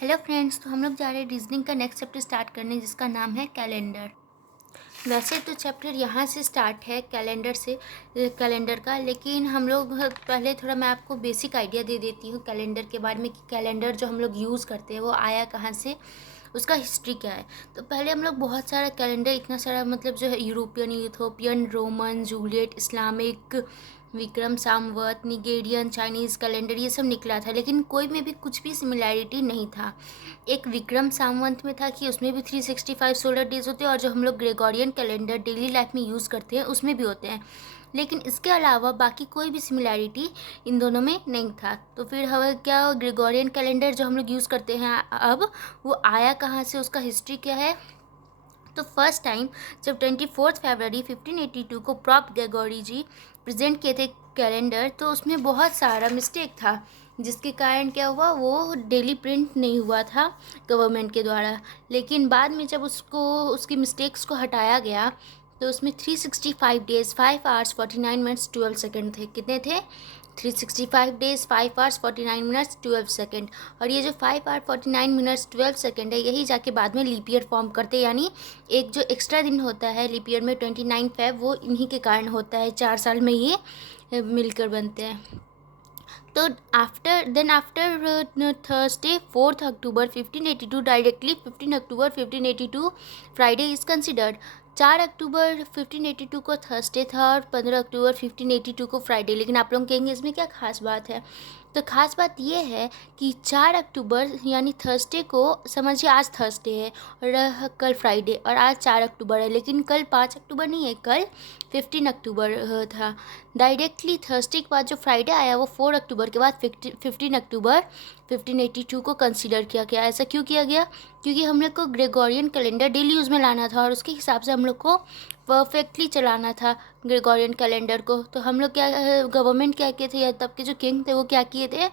Hello friends, तो हम लोग जा रहे हैं रीजनिंग का नेक्स्ट चैप्टर स्टार्ट करने जिसका नाम है कैलेंडर। वैसे तो चैप्टर यहाँ से स्टार्ट है कैलेंडर से, कैलेंडर का, लेकिन हम लोग पहले थोड़ा मैं आपको बेसिक आइडिया दे देती हूँ कैलेंडर के बारे में कि कैलेंडर जो हम लोग यूज़ करते हैं वो आया कहाँ से, उसका हिस्ट्री क्या है। तो पहले हम लोग बहुत सारा कैलेंडर, इतना सारा मतलब जो है European, Ethiopian, Roman, Juliet, Islamic, Vikram Samvat, Nigerian, Chinese calendar, ये सब निकला था, लेकिन कोई में भी कुछ भी सिमिलैरिटी नहीं था। एक विक्रम संवत में था कि उसमें भी 365 सोलर डेज होते हैं, और जो हम लोग ग्रेगोरियन कैलेंडर डेली लाइफ में यूज़ करते हैं उसमें भी होते हैं, लेकिन इसके अलावा बाकी कोई भी सिमिलैरिटी इन दोनों में नहीं था। तो फिर हमें क्या, ग्रेगोरियन कैलेंडर जो हम लोग यूज़ करते हैं अब, वो आया कहाँ से, उसका हिस्ट्री क्या है। तो फर्स्ट टाइम जब 24 फरवरी 1582 को प्रॉप ग्रेगोरी जी प्रेजेंट किए थे कैलेंडर, तो उसमें बहुत सारा मिस्टेक था, जिसके कारण क्या हुआ, वो डेली प्रिंट नहीं हुआ था गवर्नमेंट के द्वारा। लेकिन बाद में जब उसकी मिस्टेक्स को हटाया गया, तो उसमें 365 डेज 5 आवर्स 49 मिनट्स 12 सेकेंड थे। कितने थे? 365 डेज 5 आवर्स 49 मिनट्स 12 सेकेंड। और ये जो 5 आवर 49 मिनट्स 12 सेकेंड है, यही जाके बाद में लीप ईयर फॉर्म करते, यानी एक जो एक्स्ट्रा दिन होता है लीप ईयर में 29 फेब, वो इन्हीं के कारण होता है। 4 साल में ये मिलकर बनते हैं। तो after Thursday 4 October 1582 directly 15 October 1582 Friday is considered. 4 अक्टूबर 1582 को थर्सडे था और 15 अक्टूबर 1582 को फ्राइडे। लेकिन आप लोग कहेंगे इसमें क्या खास बात है? तो खास बात ये है कि 4 अक्टूबर यानी थर्सडे को, समझिए आज थर्सडे है और कल फ्राइडे, और आज 4 अक्टूबर है, लेकिन कल 5 अक्टूबर नहीं है, कल 15 अक्टूबर था। डायरेक्टली थर्सडे के बाद जो फ्राइडे आया वो 4 अक्टूबर के बाद 15 अक्टूबर 1582 को कंसीडर किया गया। ऐसा क्यों किया गया? क्योंकि हम लोग को ग्रेगोरियन कैलेंडर डेली यूज़ में लाना था, और उसके हिसाब से हम लोग को परफेक्टली चलाना था ग्रेगोरियन कैलेंडर को। तो हम लोग क्या, गवर्नमेंट क्या किए थे, या तब के जो किंग थे वो क्या किए थे,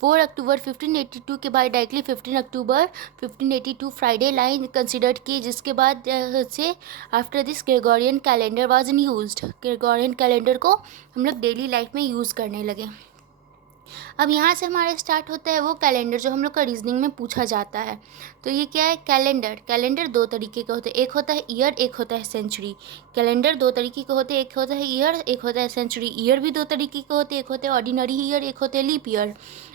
4 अक्टूबर 1582 के बाद डायरेक्टली 15 अक्टूबर 1582 फ्राइडे लाइन कंसिडर की, जिसके बाद से after this Gregorian calendar was in used. Gregorian calendar को हम लोग डेली लाइफ में यूज़ करने लगे। अब यहाँ से हमारा स्टार्ट होता है वो कैलेंडर जो हम लोग का रीजनिंग में पूछा जाता है। तो ये क्या है? कैलेंडर। कैलेंडर दो तरीके का होता है, एक होता है ईयर, एक होता है सेंचुरी। कैलेंडर दो तरीके के होते हैं, एक होता है ईयर, एक होता है सेंचुरी। ईयर भी दो तरीके के होते हैं, एक होते हैं ऑर्डिनरी ईयर, एक होते हैं लीप ईयर।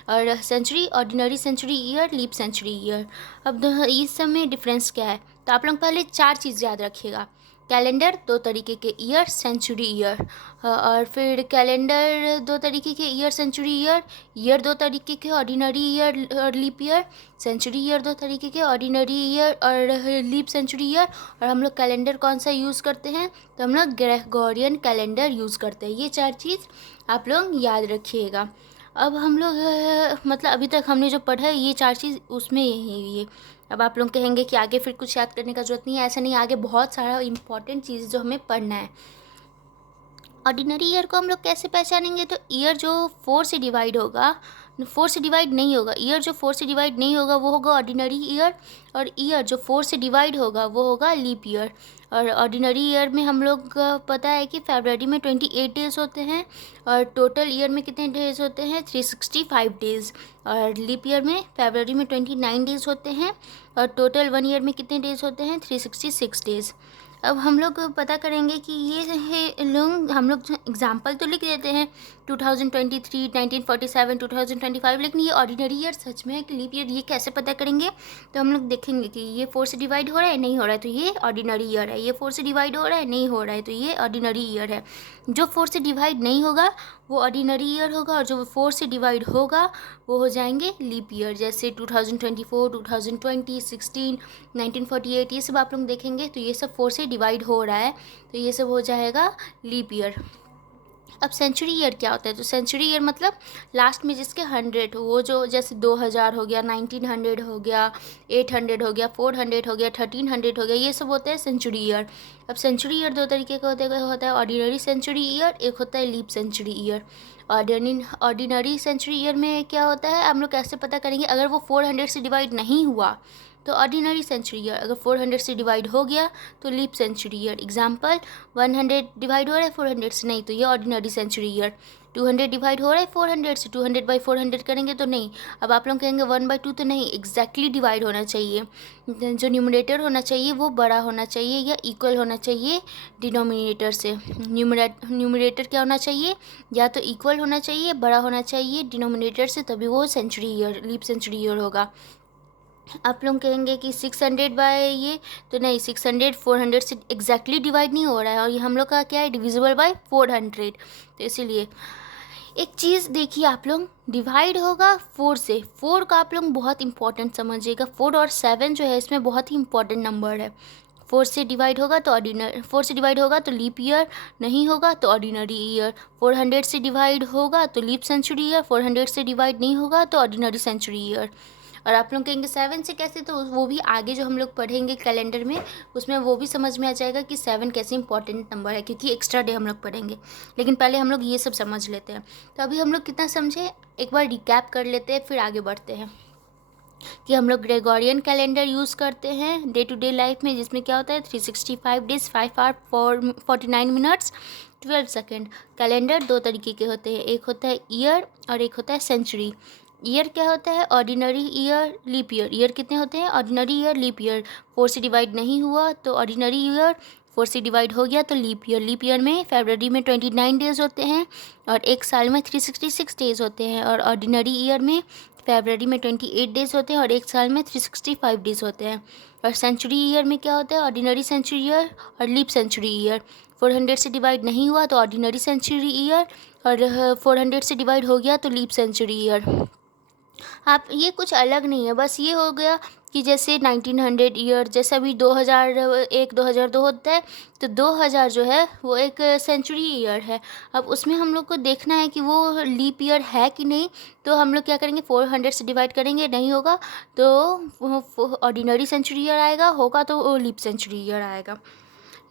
और century, ordinary century year, leap century year. अब इस सब में डिफरेंस क्या है? तो आप लोग पहले 4 चीज़ याद रखिएगा। कैलेंडर दो तरीके के, ईयर, सेंचुरी, ईयर। और फिर कैलेंडर दो तरीके के, ईयर, सेंचुरी, ईयर। ईयर दो तरीके के, ऑर्डिनरी ईयर और लीप ईयर। सेंचुरी ईयर दो तरीके के, ऑर्डिनरी ईयर और लीप सेंचुरी ईयर। और हम लोग कैलेंडर कौन सा यूज़ करते हैं? तो हम लोग ग्रेगोरियन कैलेंडर यूज़ करते हैं। ये 4 चीज़ आप लोग याद रखिएगा। अब हम लोग मतलब अभी तक हमने जो पढ़ा है ये 4 चीज़ उसमें ये। अब आप लोग कहेंगे कि आगे फिर कुछ याद करने का जरूरत नहीं है, ऐसा नहीं, आगे बहुत सारा इंपॉर्टेंट चीज़ जो हमें पढ़ना है। ऑर्डिनरी ईयर को हम लोग कैसे पहचानेंगे? तो ईयर जो 4 से डिवाइड होगा, 4 से डिवाइड नहीं होगा, ईयर जो 4 से डिवाइड नहीं होगा वो होगा ऑर्डिनरी ईयर, और ईयर जो 4 से डिवाइड होगा वो होगा लीप ईयर। और ऑर्डिनरी ईयर में हम लोग पता है कि फरवरी में 28 डेज होते हैं, और टोटल ईयर में कितने डेज होते हैं? 365 डेज। और लीप ईयर में फरवरी में 29 डेज होते हैं, और टोटल 1 ईयर में कितने डेज होते हैं? 366 डेज। अब हम लोग पता करेंगे कि ये है लोग, हम लोग एग्जाम्पल तो लिख देते हैं 2023, 1947, 2025, लेकिन ये ऑर्डिनरी ईयर सच में है कि लीप ईयर, ये कैसे पता करेंगे? तो हम लोग देखेंगे कि ये 4 से डिवाइड हो रहा है, नहीं हो रहा है, तो ये ऑर्डिनरी ईयर है। ये 4 से डिवाइड हो रहा है, नहीं हो रहा है, तो ये ऑर्डिनरी ईयर है। जो 4 से डिवाइड नहीं होगा वो ऑर्डिनरी ईयर होगा, और जो 4 से डिवाइड होगा वो हो जाएंगे लीप ईयर, जैसे 2024, 2020, 16, 1948, ये सब आप लोग देखेंगे तो ये सब 4 से डिवाइड हो रहा है, तो ये सब हो जाएगा लीप ईयर। अब सेंचुरी ईयर क्या होता है? तो सेंचुरी ईयर मतलब लास्ट में जिसके 100 हो, वो जो जैसे 2000 हो गया, 1900 हो गया, 800 हो गया, 400 हो गया, 1300 हो गया, ये सब होता है सेंचुरी ईयर। अब सेंचुरी ईयर दो तरीके का होता है ऑर्डिनरी सेंचुरी ईयर, एक होता है leap century year. Ordinary century year में क्या होता है, हम लोग कैसे पता करेंगे? अगर वो 400 से डिवाइड नहीं हुआ तो ऑर्डिनरी सेंचुरी ईयर। अगर 400 से डिवाइड हो गया तो leap century year. Example 100 divide हो रहा है 400 से, नहीं तो ये ऑर्डिनरी सेंचुरी ईयर। 200 डिवाइड हो रहा है 400 से, 200/400 करेंगे तो नहीं। अब आप लोग कहेंगे 1/2 तो नहीं, एग्जैक्टली डिवाइड होना चाहिए। जो न्यूमरेटर होना चाहिए वो बड़ा होना चाहिए या इक्वल होना चाहिए डिनोमिनेटर से। न्यूमरेटर क्या होना चाहिए, या तो इक्वल होना चाहिए, बड़ा होना चाहिए डिनोमिनेटर से, तभी वो century year, leap century year होगा। आप लोग कहेंगे कि 600 बाय ये, तो नहीं, 600 400 से एग्जैक्टली डिवाइड नहीं हो रहा है, और ये हम लोग का क्या है, डिविजिबल बाय 400। तो इसीलिए एक चीज़ देखिए, आप लोग डिवाइड होगा 4 से। 4 का आप लोग बहुत इंपॉर्टेंट समझिएगा। 4 और 7 जो है इसमें बहुत ही इंपॉर्टेंट नंबर है। 4 से डिवाइड होगा तो 4 से डिवाइड होगा तो लीप ईयर, नहीं होगा तो ऑर्डिनरी ईयर। 400 से डिवाइड होगा तो लीप सेंचुरी ईयर, 400 से डिवाइड नहीं होगा तो ऑर्डिनरी सेंचुरी ईयर। और आप लोग कहेंगे 7 से कैसे, तो वो भी आगे जो हम लोग पढ़ेंगे कैलेंडर में, उसमें वो भी समझ में आ जाएगा कि 7 कैसे इंपॉर्टेंट नंबर है, क्योंकि एक्स्ट्रा डे हम लोग पढ़ेंगे। लेकिन पहले हम लोग ये सब समझ लेते हैं। तो अभी हम लोग कितना समझे, एक बार रिकैप कर लेते हैं, फिर आगे बढ़ते हैं। कि हम लोग ग्रेगोरियन कैलेंडर यूज़ करते हैं डे टू डे लाइफ में, जिसमें क्या होता है 365 days 5 hour 49 minutes 12 second. Calendar 2 तरीके के होते हैं, एक होता है ईयर और एक होता है सेंचुरी। ईयर क्या होता है, ordinary year, leap year. Year कितने होते हैं, ऑर्डिनरी ईयर, लीप ईयर। 4 से डिवाइड नहीं हुआ तो ऑर्डिनरी ईयर, 4 से डिवाइड हो गया तो लीप ईयर। लीप ईयर में फरवरी में 29 डेज होते हैं और एक साल में 366 डेज होते हैं। और ऑर्डिनरी ईयर में फरवरी में 28 डेज होते हैं और एक साल में 365 डेज होते हैं। और सेंचुरी ईयर में क्या होता है, ऑर्डिनरी सेंचुरी ईयर और लीप सेंचुरी ईयर। 400 से डिवाइड नहीं हुआ तो ऑर्डिनरी सेंचुरी ईयर, और 400 से डिवाइड हो गया तो लीप सेंचुरी ईयर। आप ये कुछ अलग नहीं है, बस ये हो गया कि जैसे 1900 ईयर, जैसा भी 2001 2002 होता है, तो 2000 जो है वो एक सेंचुरी ईयर है। अब उसमें हम लोग को देखना है कि वो लीप ईयर है कि नहीं। तो हम लोग क्या करेंगे, 400 से डिवाइड करेंगे, नहीं होगा तो ऑर्डिनरी सेंचुरी ईयर आएगा, होगा तो वो लीप सेंचुरी ईयर आएगा।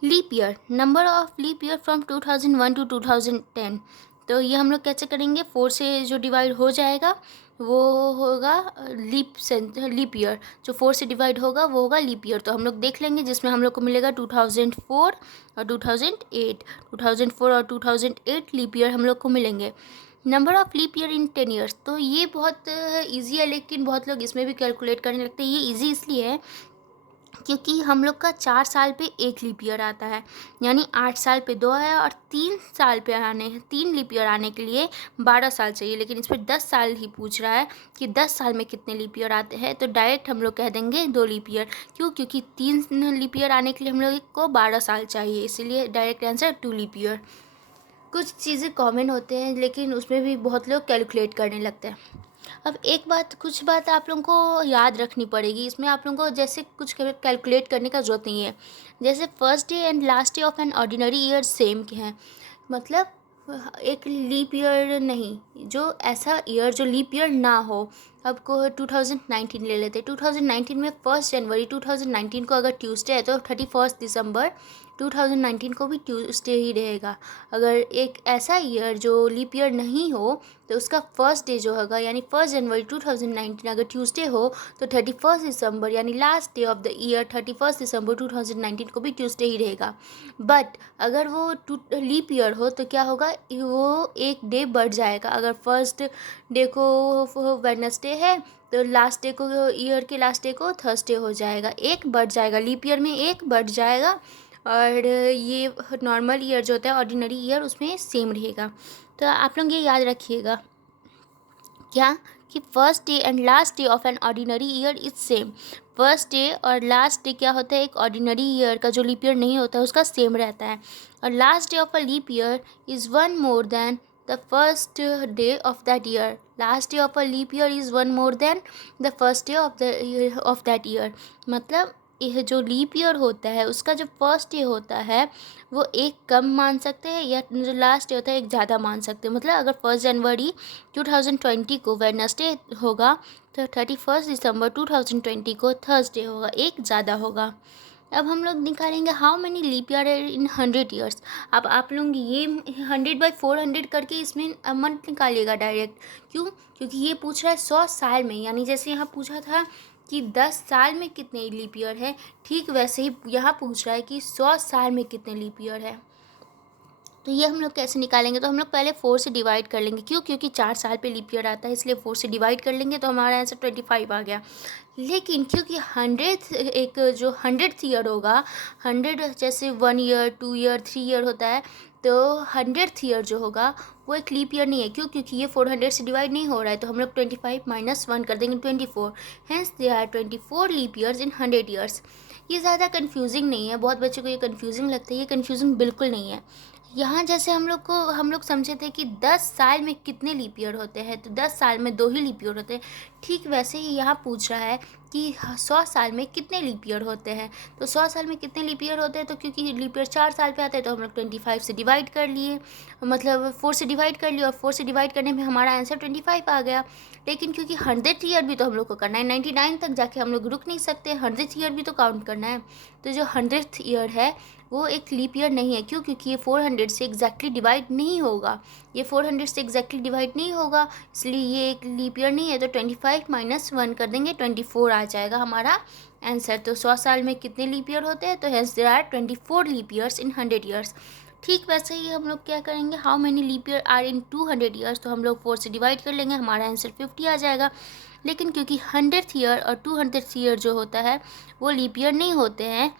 Leap year, number of leap year from 2001 to 2010। तो ये हम लोग कैसे करेंगे, 4 से जो डिवाइड हो जाएगा वो होगा लीप ईयर। जो 4 से डिवाइड होगा वो होगा लीप ईयर। तो हम लोग देख लेंगे, जिसमें हम लोग को मिलेगा 2004 और 2008। 2004 और 2008 लीप ईयर हम लोग को मिलेंगे। Number of leap year in 10 years, तो ये बहुत ईजी है, लेकिन बहुत लोग इसमें भी कैलकुलेट करने लगते हैं। ये ईजी इसलिए है क्योंकि हम लोग का 4 साल पे एक लीप ईयर आता है, यानी 8 साल पे 2 है, और 3 साल पे 3 लीप ईयर आने के लिए 12 साल चाहिए। लेकिन इस पर 10 साल ही पूछ रहा है कि 10 साल में कितने लीप ईयर आते हैं, तो डायरेक्ट हम लोग कह देंगे 2 लीप ईयर। क्यों, क्योंकि 3 लीप ईयर आने के लिए हम लोग को 12 साल चाहिए, इसीलिए डायरेक्ट आंसर 2 लीप ईयर। कुछ चीज़ें कॉमन होते हैं लेकिन उसमें भी बहुत लोग कैलकुलेट करने लगते हैं। अब कुछ बात आप लोगों को याद रखनी पड़ेगी इसमें। आप लोगों को जैसे कुछ कैलकुलेट करने का ज़रूरत नहीं है। जैसे first day and last day of an ordinary year same के हैं, मतलब एक लीप ईयर नहीं, जो ऐसा ईयर जो लीप ईयर ना हो। अब को 2019 ले लेते। 2019 में 1 जनवरी 2019 को अगर ट्यूसडे है तो 31 दिसंबर 2019 को भी ट्यूसडे ही रहेगा। अगर एक ऐसा ईयर जो लीप ईयर नहीं हो तो उसका फर्स्ट डे जो होगा, यानी 1 जनवरी 2019 अगर ट्यूसडे हो तो 31 दिसंबर यानी last day of the year 31 दिसंबर 2019 को भी ट्यूसडे ही रहेगा। बट अगर वो लीप ईयर हो तो क्या होगा, वो एक डे बढ़ जाएगा। अगर फर्स्ट डे को वेडनेसडे है तो लास्ट डे को, ईयर के लास्ट डे को थर्सडे हो जाएगा, एक बढ़ जाएगा। लीप ईयर में एक बढ़ जाएगा, और ये नॉर्मल ईयर जो होता है ऑर्डिनरी ईयर उसमें सेम रहेगा। तो आप लोग ये याद रखिएगा क्या, कि first day and last day of an ordinary year is same. First day और लास्ट डे क्या होता है, एक ऑर्डिनरी ईयर का जो लीप ईयर नहीं होता है उसका सेम रहता है। और last day of a leap year is 1 more than the first day of that year. Last day of a leap year is 1 more than the first day of that year. मतलब यह जो leap year होता है उसका जो first day होता है वो एक कम मान सकते हैं, या जो लास्ट डे होता है एक ज़्यादा मान सकते हैं। मतलब अगर 1 जनवरी 2020 को वेडनेसडे होगा तो 31 दिसंबर 2020 को थर्सडे होगा, एक ज़्यादा होगा। अब हम लोग निकालेंगे how many leap year in 100 years. अब आप लोग ये 100/400 करके इसमें अमाउंट निकालिएगा डायरेक्ट। क्यों, क्योंकि ये पूछ रहा है 100 साल में, यानी जैसे यहाँ पूछा था कि 10 साल में कितने लीप ईयर है, ठीक वैसे ही यहाँ पूछ रहा है कि 100 साल में कितने लीप ईयर है। तो ये हम लोग कैसे निकालेंगे, तो हम लोग पहले 4 से डिवाइड कर लेंगे। क्यों? क्योंकि 4 साल पे लीप ईयर आता है, इसलिए 4 से डिवाइड कर लेंगे तो हमारा आंसर 25 आ गया। लेकिन क्योंकि 100th एक जो 100th ईयर होगा, 100 जैसे 1 ईयर 2 ईयर 3 ईयर होता है, तो 100th ईयर जो होगा वो एक लीप ईयर नहीं है। क्यों? क्योंकि ये 400 से डिवाइड नहीं हो रहा है, तो हम लोग 25 माइनस 1 कर देंगे 24। Hence there are 24 leap years in 100 years. ये ज़्यादा कन्फ्यूजिंग नहीं है, बहुत बच्चों को ये कन्फ्यूजिंग लगता है, ये कन्फ्यूजिंग बिल्कुल नहीं है। यहाँ जैसे हम लोग समझे थे कि 10 साल में कितने लीप ईयर होते हैं, तो 10 साल में 2 ही लीप ईयर होते हैं। ठीक वैसे ही यहाँ पूछ रहा है कि 100 साल में कितने लीप ईयर होते हैं। तो 100 साल में कितने लीप ईयर होते हैं, तो क्योंकि लीप ईयर 4 साल पे आते हैं, तो हम लोग 25 से डिवाइड कर लिए, मतलब 4 से डिवाइड कर लिए, और 4 से डिवाइड करने में हमारा आंसर 25 आ गया। लेकिन क्योंकि 100th ईयर भी तो हम लोग को करना है, 99 तक जाके हम लोग रुक नहीं सकते, 100th ईयर भी तो काउंट करना है। तो जो 100th ईयर है वो एक लीप ईयर नहीं है। क्यों? क्योंकि ये 400 से एग्जैक्टली डिवाइड नहीं होगा, ये 400 से एग्जैक्टली डिवाइड नहीं होगा, इसलिए ये एक लीप ईयर नहीं है। तो 25 माइनस 1 कर देंगे, 24 आ जाएगा हमारा आंसर। तो 100 साल में कितने लीप ईयर होते हैं, तो hence there are 24 leap years in 100 years. ठीक वैसे ही हम लोग क्या करेंगे, how many leap year are in 200 years, तो हम लोग 4 से डिवाइड कर लेंगे, हमारा आंसर 50 आ जाएगा। लेकिन क्योंकि 100th ईयर और 200th ईयर जो होता है वो लीप ईयर नहीं होते हैं,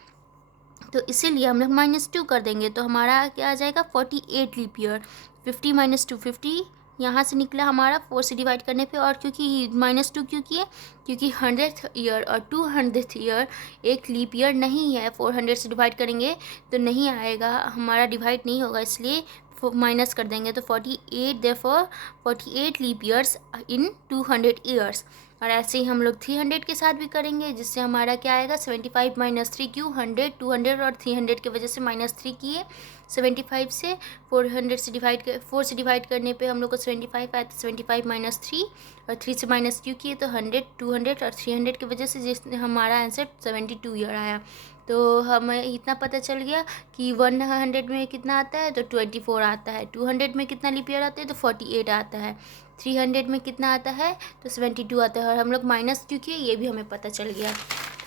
तो इसीलिए हम लोग -2 कर देंगे, तो हमारा क्या आ जाएगा 48 लीप ईयर। 50 माइनस 2 50 यहाँ से निकला हमारा 4 से डिवाइड करने पे। और क्योंकि -2 क्यों किए, क्योंकि 100th ईयर और 200th ईयर एक लीप ईयर नहीं है। 400 से डिवाइड करेंगे तो नहीं आएगा, हमारा डिवाइड नहीं होगा, इसलिए माइनस कर देंगे। तो 48 therefore 48 leap years in 200 years. और ऐसे ही हम लोग 300 के साथ भी करेंगे, जिससे हमारा क्या आएगा 75 माइनस 3। क्यों? 100 200 और 300 की वजह से -3 किए। 75 से 400 से डिवाइड 4 से डिवाइड करने पे हम लोग को 75 आया, तो 75 माइनस 3 और 3 से माइनस क्यू किए, तो 100 200 और 300 की वजह से जिस हमारा आंसर 72 ईयर आया। तो हमें इतना पता चल गया कि 100 में कितना आता है, तो 24 आता है। 200 में कितना लीप ईयर आता है, तो 48 आता है। 300 में कितना आता है, तो 72 आता है। और हम लोग माइनस क्यों किए, ये भी हमें पता चल गया।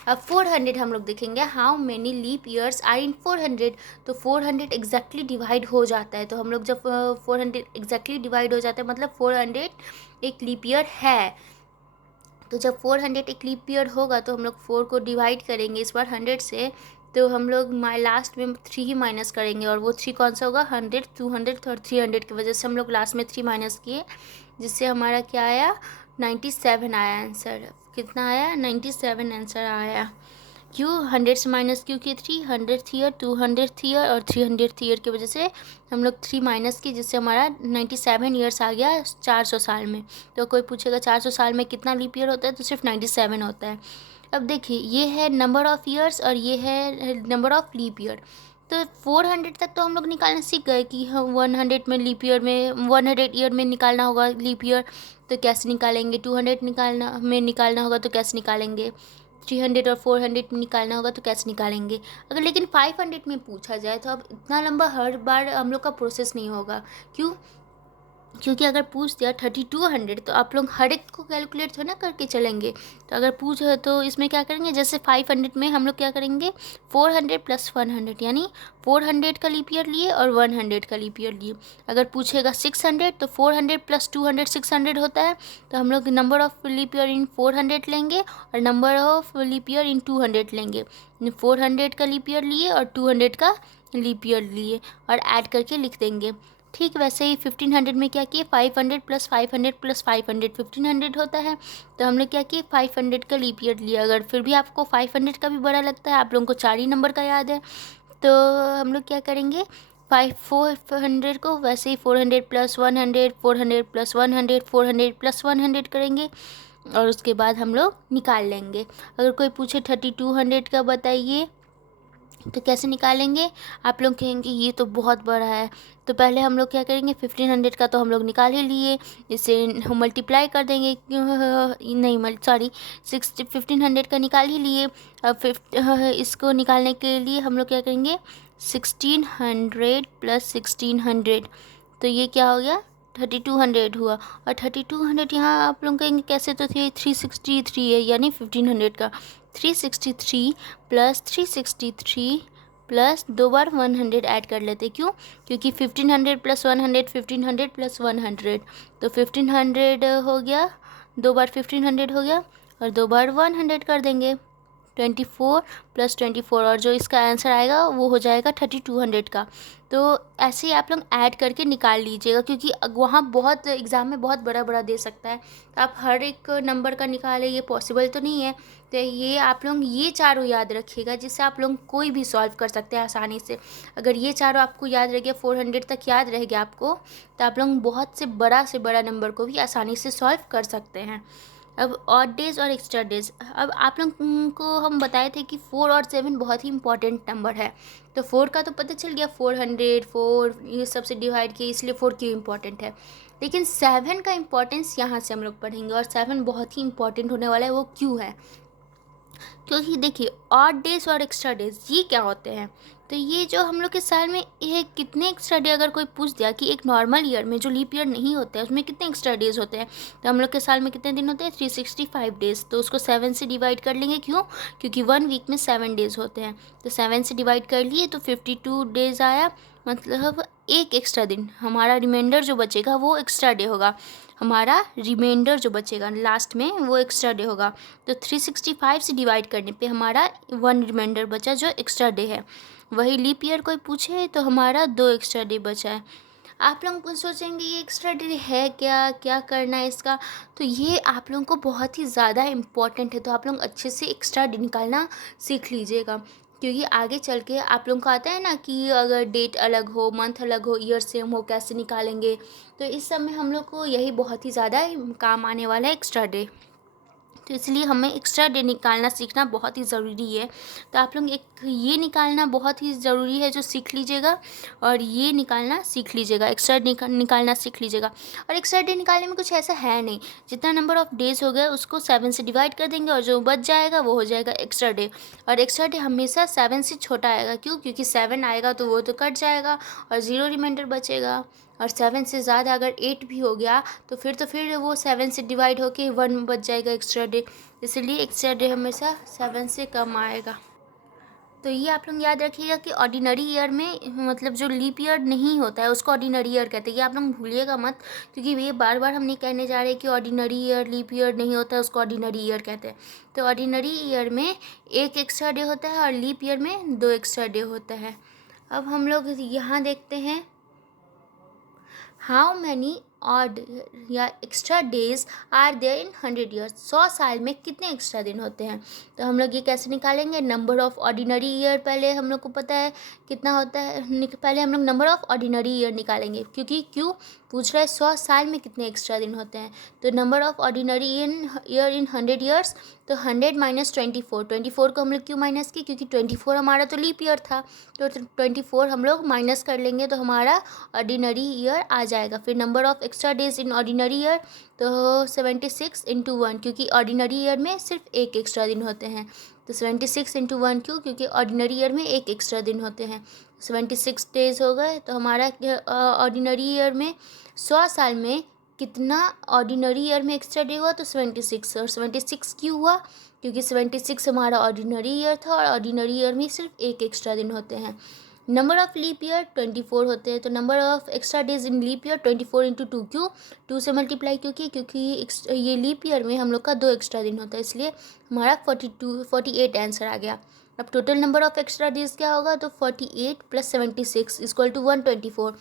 अब 400 हम लोग देखेंगे, how many leap years are in 400। तो 400 एग्जैक्टली डिवाइड हो जाता है, तो हम लोग जब 400 एग्जैक्टली डिवाइड हो जाता है, मतलब 400 एक लीप ईयर है। तो जब 400 एक लीप ईयर होगा, तो हम लोग 4 को डिवाइड करेंगे इस बार 100 से, तो हम लोग लास्ट में 3 ही माइनस करेंगे। और वो 3 कौन सा होगा, 100 200 और 300 की वजह से हम लोग लास्ट में 3 माइनस किए, जिससे हमारा क्या आया 97 आया आंसर। कितना आया 97 आंसर आया। क्यों? 100 से माइनस क्यों किए 3, 100th ईयर 200th ईयर और 300th ईयर की वजह से हम लोग 3 माइनस किए, जिससे हमारा 97 ईयर्स आ गया 400 साल में। तो कोई पूछेगा 400 साल में कितना लीप ईयर होता है, तो सिर्फ 97 होता है। अब देखिए, ये है नंबर ऑफ़ ईयर्स और ये है नंबर ऑफ़ लीप ईयर। तो 400 तक तो हम लोग निकालना सीख गए कि हम 100 में लीप ईयर में 100 ईयर में निकालना होगा लीप ईयर, तो कैसे निकालेंगे। 200 निकालना होगा तो कैसे निकालेंगे। 300 और 400 में निकालना होगा तो कैसे निकालेंगे। अगर लेकिन 500 में पूछा जाए, तो अब इतना लंबा हर बार हम लोग का प्रोसेस नहीं होगा। क्यों? क्योंकि अगर पूछ दिया 3200, तो आप लोग हर एक को कैलकुलेट थोड़ा ना करके चलेंगे। तो अगर पूछ तो इसमें क्या करेंगे, जैसे 500 में हम लोग क्या करेंगे 400 प्लस 100, यानी 400 का लीप ईयर लिए और 100 का लीप ईयर लिए। अगर पूछेगा 600, तो 400 प्लस 200 600 होता है। तो हम लोग number of leap year in 400 लेंगे और number of leap year in 200 लेंगे। 400 का लीप ईयर लिए और 200 का लीप ईयर लिए और ऐड करके लिख देंगे। ठीक वैसे ही 1500 में क्या किए 500 प्लस 500 प्लस 500 1500 होता है। तो हमने क्या किए 500 का लीप ईयर लिया। अगर फिर भी आपको 500 का भी बड़ा लगता है, आप लोगों को 4 ही नंबर का याद है, तो हम लोग क्या करेंगे 400 को वैसे ही 400 प्लस 100 400 प्लस 100 400 प्लस 100 करेंगे और उसके बाद हम लोग निकाल लेंगे। अगर कोई पूछे 3200 का बताइए, तो कैसे निकालेंगे। आप लोग कहेंगे ये तो बहुत बड़ा है, तो पहले हम लोग क्या करेंगे 1500 का तो हम लोग निकाल ही लिए, इसे मल्टीप्लाई कर देंगे। नहीं सॉरी 1500 का निकाल ही लिए। अब इसको निकालने के लिए हम लोग क्या करेंगे 1600 प्लस 1600, तो ये क्या हो गया 3200 हुआ। और 3200 यहाँ आप लोग कहेंगे कैसे, तो 363 है, यानी 1500 का 363 प्लस 363 प्लस 2 बार 100 ऐड कर लेते। क्यों? क्योंकि 1500 प्लस 100 1500 प्लस 100, तो 1500 हो गया, 2 बार 1500 हो गया, और 2 बार 100 कर देंगे, 24 प्लस 24, और जो इसका आंसर आएगा वो हो जाएगा 3200 का। तो ऐसे ही आप लोग ऐड करके निकाल लीजिएगा, क्योंकि वहाँ बहुत एग्ज़ाम में बहुत बड़ा बड़ा दे सकता है, तो आप हर एक नंबर का निकालें ये पॉसिबल तो नहीं है। तो ये आप लोग ये चारों याद रखिएगा, जिससे आप लोग कोई भी सॉल्व कर सकते हैं आसानी से। अगर ये चारों आपको याद रह गया, 400 तक याद रह गया आपको, तो आप लोग बहुत से बड़ा नंबर को भी आसानी से सॉल्व कर सकते हैं। अब ऑड डेज और एक्स्ट्रा डेज, अब आप लोग को हम बताए थे कि 4 और 7 बहुत ही इंपॉर्टेंट नंबर है। तो 4 का तो पता चल गया, 400 4 ये सबसे डिवाइड किया, इसलिए 4 क्यों इंपॉर्टेंट है। लेकिन 7 का इंपॉर्टेंस यहाँ से हम लोग पढ़ेंगे, और 7 बहुत ही इंपॉर्टेंट होने वाला है। वो क्यों है? क्योंकि देखिए, ऑड डेज और एक्स्ट्रा डेज ये क्या होते हैं। तो ये जो हम लोग के साल में ये कितने एक्स्ट्रा डे, अगर कोई पूछ दिया कि एक नॉर्मल ईयर में जो लीप ईयर नहीं होता है उसमें कितने एक्स्ट्रा डेज होते हैं, तो हम लोग के साल में कितने दिन होते हैं, 365 डेज। तो उसको 7 से डिवाइड कर लेंगे। क्यों? क्योंकि 1 वीक में 7 डेज होते हैं, तो 7 से डिवाइड कर लिए तो 52 डेज आया। मतलब एक एक्स्ट्रा दिन हमारा रिमाइंडर जो बचेगा वो एक्स्ट्रा डे होगा, हमारा रिमाइंडर जो बचेगा लास्ट में वो एक्स्ट्रा डे होगा। तो 365 से डिवाइड करने पे हमारा 1 रिमाइंडर बचा जो एक्स्ट्रा डे है। वही लीप ईयर कोई पूछे तो हमारा 2 एक्स्ट्रा डे बचा है। आप लोग सोचेंगे ये एक्स्ट्रा डे है क्या, क्या करना है इसका। तो ये आप लोगों को बहुत ही ज़्यादा इम्पॉर्टेंट है, तो आप लोग अच्छे से एक्स्ट्रा डे निकालना सीख लीजिएगा, क्योंकि आगे चल के आप लोगों को आता है ना कि अगर डेट अलग हो, मंथ अलग हो, ईयर सेम हो, कैसे निकालेंगे। तो इस सब में हम लोग को यही बहुत ही ज़्यादा काम आने वाला है, एक्स्ट्रा डे। तो इसलिए हमें एक्स्ट्रा डे निकालना सीखना बहुत ही ज़रूरी है। तो आप लोग एक ये निकालना बहुत ही ज़रूरी है जो सीख लीजिएगा, और ये निकालना सीख लीजिएगा, एक्स्ट्रा निकालना सीख लीजिएगा। और एक्स्ट्रा डे निकालने में कुछ ऐसा है नहीं, जितना नंबर ऑफ़ डेज़ हो गया उसको 7 से डिवाइड कर देंगे, और जो बच जाएगा वो हो जाएगा एक्स्ट्रा डे। और एक्स्ट्रा डे हमेशा 7 से छोटा आएगा। क्यों? क्योंकि 7 आएगा तो वो तो कट जाएगा और 0 रिमाइंडर बचेगा। और 7 से ज़्यादा अगर 8 भी हो गया तो फिर वो 7 से डिवाइड होके 1 बच जाएगा एक्स्ट्रा डे। इसलिए एक्स्ट्रा डे हमेशा 7 से कम आएगा। तो ये आप लोग याद रखिएगा कि ऑर्डिनरी ईयर में, मतलब जो लीप ईयर नहीं होता है उसको ऑर्डिनरी ईयर कहते हैं। ये आप लोग भूलिएगा मत, क्योंकि ये बार बार हम नहीं कहने जा रहे कि ऑर्डिनरी ईयर लीप ईयर नहीं होता है उसको ऑर्डिनरी ईयर कहते हैं। तो ऑर्डिनरी ईयर में 1 एक्स्ट्रा डे होता है और लीप ईयर में 2 एक्स्ट्रा डे होता है। अब हम लोग यहाँ देखते हैं, हाउ मैनी ऑड या extra days are there in 100 years. 100 साल में कितने एक्स्ट्रा दिन होते हैं। तो हम लोग ये कैसे निकालेंगे, नंबर ऑफ़ ऑर्डिनरी ईयर पहले हम लोग को पता है कितना होता है, पहले हम लोग नंबर ऑफ़ ऑर्डिनरी ईयर निकालेंगे, क्योंकि क्यों पूछ रहा है 100 साल में कितने एक्स्ट्रा दिन होते हैं। तो number of ordinary year in 100 years, तो 100 माइनस 24, 24 को हम लोग क्यों माइनस की, क्योंकि 24 हमारा तो लीप ईयर था, तो 24 हम लोग माइनस कर लेंगे तो हमारा ऑर्डिनरी ईयर आ जाएगा। फिर number of extra days in ordinary year, तो 76 इंटू 1, क्योंकि ऑर्डिनरी ईयर में सिर्फ 1 एक्स्ट्रा दिन होते हैं। तो 76 इंटू 1 क्यों, क्योंकि ऑर्डिनरी ईयर में 1 एक्स्ट्रा दिन होते हैं। 76 डेज हो गए। तो हमारा ऑर्डिनरी ईयर में 100 साल में कितना ऑर्डिनरी ईयर में एक्स्ट्रा डे हुआ, तो 76। और 76 क्यों हुआ, क्योंकि 76 हमारा ऑर्डिनरी ईयर था, और ऑर्डिनरी ईयर में सिर्फ 1 एक्स्ट्रा दिन होते हैं। नंबर ऑफ़ लीप ईयर 24 होते हैं, तो number of extra days in leap year 24 into 2, क्यों 2 से मल्टीप्लाई, क्योंकि ये लीप ईयर में हम लोग का 2 एक्स्ट्रा दिन होता है, इसलिए हमारा 48 आंसर आ गया। अब total number of extra days क्या होगा, तो 48 प्लस 76 इक्वल टू 124।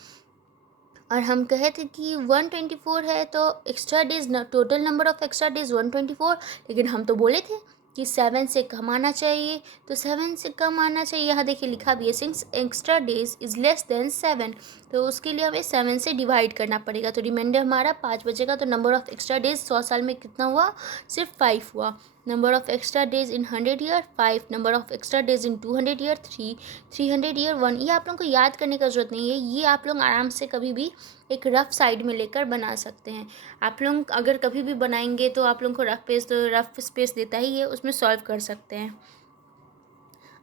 और हम कहे थे कि 124 है, तो extra days total number of extra days 124, लेकिन हम तो बोले थे कि 7 से कम आना चाहिए, तो 7 से कम आना चाहिए। यहाँ देखिए लिखा भी है, since extra days is less than 7, तो उसके लिए हमें 7 से डिवाइड करना पड़ेगा, तो रिमाइंडर हमारा 5 बचेगा। तो नंबर ऑफ़ एक्स्ट्रा डेज 100 साल में कितना हुआ, सिर्फ 5 हुआ। Number of extra days in 100 year 5, number of extra days in 200 year 3, 300 year 1। ये आप लोगों को याद करने का ज़रूरत नहीं है, ये आप लोग आराम से कभी भी एक रफ़ साइड में लेकर बना सकते हैं। आप लोग अगर कभी भी बनाएंगे तो आप लोगों को रफ़ स्पेस देता ही है, उसमें सॉल्व कर सकते हैं।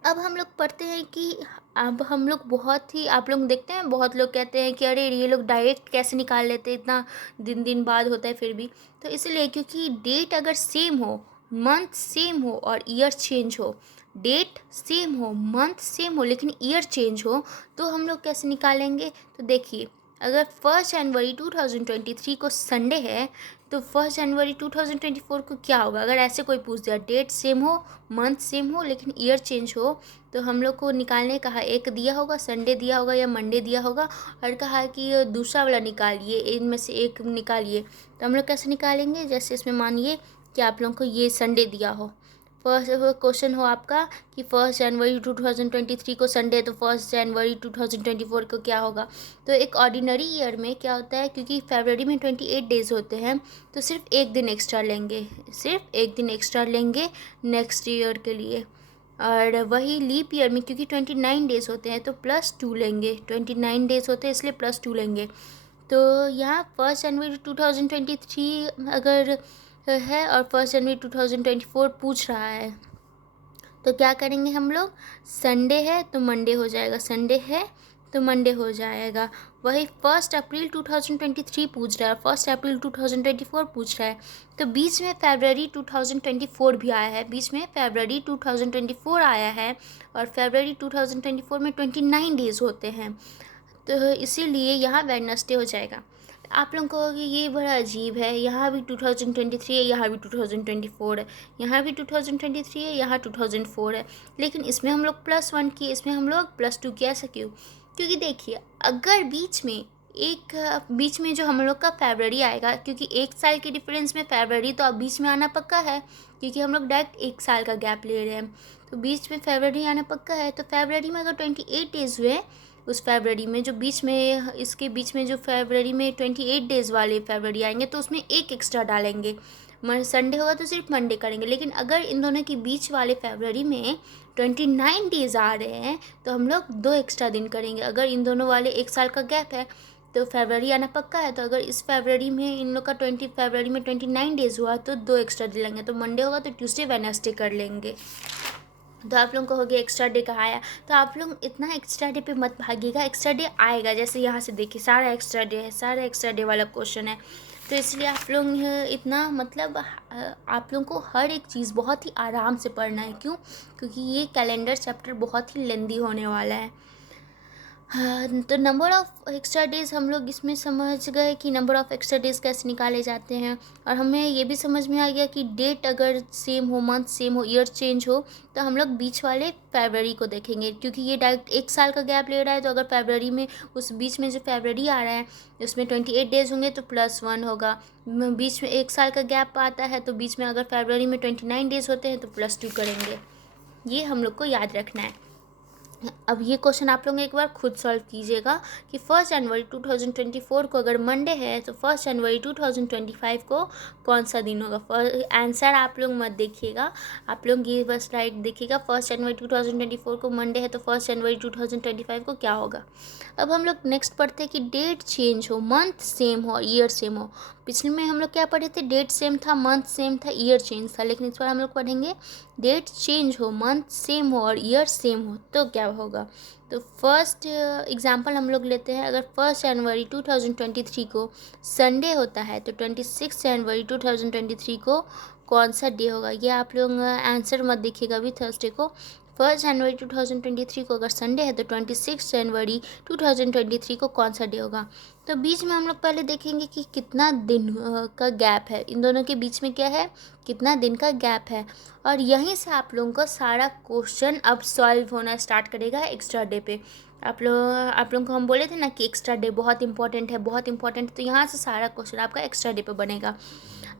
अब हम लोग पढ़ते हैं कि अब हम लोग बहुत ही, आप लोग देखते हैं बहुत लोग कहते हैं कि अरे ये लोग डायरेक्ट कैसे निकाल लेते हैं, इतना दिन बाद होता है फिर भी। तो इसलिए क्योंकि डेट अगर सेम हो, मंथ सेम हो और ईयर चेंज हो, डेट सेम हो, मंथ सेम हो, लेकिन ईयर चेंज हो, तो हम लोग कैसे निकालेंगे? तो देखिए, अगर 1 जनवरी 2023 को संडे है तो 1 जनवरी 2024 को क्या होगा? अगर ऐसे कोई पूछ दिया, डेट सेम हो, मंथ सेम हो, लेकिन ईयर चेंज हो, तो हम लोग को निकालने कहा, एक दिया होगा संडे दिया होगा या मंडे दिया होगा, और कहा कि ये दूसरा वाला निकालिए, इनमें से एक निकालिए। तो हम लोग कैसे निकालेंगे? जैसे इसमें मानिए कि आप लोगों को ये संडे दिया हो, फर्स्ट क्वेश्चन हो आपका कि 1 जनवरी 2023 को संडे, तो 1 जनवरी 2024 को क्या होगा? तो एक ऑर्डिनरी ईयर में क्या होता है, क्योंकि फरवरी में 28 डेज़ होते हैं, तो सिर्फ एक दिन एक्स्ट्रा लेंगे, सिर्फ एक दिन एक्स्ट्रा लेंगे नेक्स्ट ईयर के लिए। और वही लीप ईयर में क्योंकि 29 डेज़ होते हैं तो +2 लेंगे, 29 डेज़ होते हैं इसलिए +2 लेंगे। तो यहाँ 1 जनवरी 2023 अगर है और 1 जनवरी 2024 पूछ रहा है, तो क्या करेंगे हम लोग? संडे है तो मंडे हो जाएगा, संडे है तो मंडे हो जाएगा। वही 1 अप्रैल 2023 पूछ रहा है, 1 अप्रैल 2024 पूछ रहा है, तो बीच में फरवरी 2024 भी आया है, बीच में फरवरी 2024 आया है, और फरवरी 2024 में 29 डेज़ होते हैं, तो इसीलिए यहाँ वेडनेसडे हो जाएगा। आप लोगों को कहोगे ये बड़ा अजीब है, यहाँ भी 2023 है, यहाँ भी 2024 है, यहाँ भी 2023 है, यहाँ 2004 है, लेकिन इसमें हम लोग +1 किए, इसमें हम लोग +2 किया। ऐसा क्यों? क्योंकि देखिए, अगर बीच में जो हम लोग का फरवरी आएगा, क्योंकि एक साल के डिफरेंस में फरवरी तो अब बीच में आना पक्का है, क्योंकि हम लोग डायरेक्ट एक साल का गैप ले रहे हैं, तो बीच में फरवरी आना पक्का है। तो फरवरी में अगर 28 डेज़ हुए, उस फरवरी में जो बीच में, इसके बीच में जो फरवरी में 28 डेज़ वाले फरवरी आएंगे, तो उसमें एक एक्स्ट्रा डालेंगे। संडे होगा तो सिर्फ मंडे करेंगे। लेकिन अगर इन दोनों के बीच वाले फरवरी में 29 डेज़ आ रहे हैं, तो हम लोग 2 एक्स्ट्रा दिन करेंगे। अगर इन दोनों वाले एक साल का गैप है तो फरवरी आना पक्का है, तो अगर इस फरवरी में इन लोग का फरवरी में 29 डेज़ हुआ तो 2 एक्स्ट्रा दिन लेंगे, तो मंडे होगा तो ट्यूसडे वेडनेसडे कर लेंगे। तो आप लोगों को हो गया एक्स्ट्रा डे कहाँ आया? तो आप लोग इतना एक्स्ट्रा डे पे मत भागिएगा, एक्स्ट्रा डे आएगा। जैसे यहाँ से देखिए, सारा एक्स्ट्रा डे है, सारा एक्स्ट्रा डे वाला क्वेश्चन है, तो इसलिए आप लोग इतना, मतलब आप लोगों को हर एक चीज़ बहुत ही आराम से पढ़ना है। क्यों? क्योंकि ये कैलेंडर चैप्टर बहुत ही लेंदी होने वाला है। हाँ, तो नंबर ऑफ़ एक्स्ट्रा डेज़ हम लोग इसमें समझ गए कि नंबर ऑफ़ एक्स्ट्रा डेज़ कैसे निकाले जाते हैं, और हमें ये भी समझ में आ गया कि डेट अगर सेम हो, मंथ सेम हो, ईयर चेंज हो, तो हम लोग बीच वाले फरवरी को देखेंगे, क्योंकि ये डायरेक्ट एक साल का गैप ले रहा है। तो अगर फरवरी में, उस बीच में जो फरवरी आ रहा है उसमें 28 डेज़ होंगे तो +1 होगा। बीच में एक साल का गैप आता है, तो बीच में अगर फरवरी में 29 डेज़ होते हैं तो +2 करेंगे। ये हम लोग को याद रखना है। अब ये क्वेश्चन आप लोग एक बार खुद सॉल्व कीजिएगा कि 1 जनवरी 2024 को अगर मंडे है तो 1 जनवरी 2025 को कौन सा दिन होगा। आंसर आप लोग मत देखिएगा, आप लोग ये बस राइट देखिएगा। 1 जनवरी 2024 को मंडे है तो 1 जनवरी 2025 को क्या होगा। अब हम लोग नेक्स्ट पढ़ते हैं कि डेट चेंज हो, मंथ सेम हो, ईयर सेम हो। पिछले में हम लोग क्या पढ़े थे? डेट सेम था, मंथ सेम था, ईयर चेंज था। लेकिन इस बार हम लोग पढ़ेंगे डेट चेंज हो, मंथ सेम हो और ईयर सेम हो तो क्या होगा। तो फर्स्ट एग्जांपल हम लोग लेते हैं। अगर 1 जनवरी 2023 को संडे होता है तो 26 जनवरी 2023 को कौन सा डे होगा। ये आप लोग आंसर मत देखिएगा अभी थर्सडे को। 1 जनवरी 2023 को अगर संडे है तो 26 जनवरी 2023 को कौन सा डे होगा। तो बीच में हम लोग पहले देखेंगे कि कितना दिन का गैप है, इन दोनों के बीच में क्या है, कितना दिन का गैप है। और यहीं से आप लोगों का सारा क्वेश्चन अब सॉल्व होना स्टार्ट करेगा एक्स्ट्रा डे पे। आप लोगों को हम बोले थे ना कि एक्स्ट्रा डे बहुत इंपॉर्टेंट है, बहुत इंपॉर्टेंट है, तो यहाँ से सारा क्वेश्चन आपका एक्स्ट्रा डे पे बनेगा।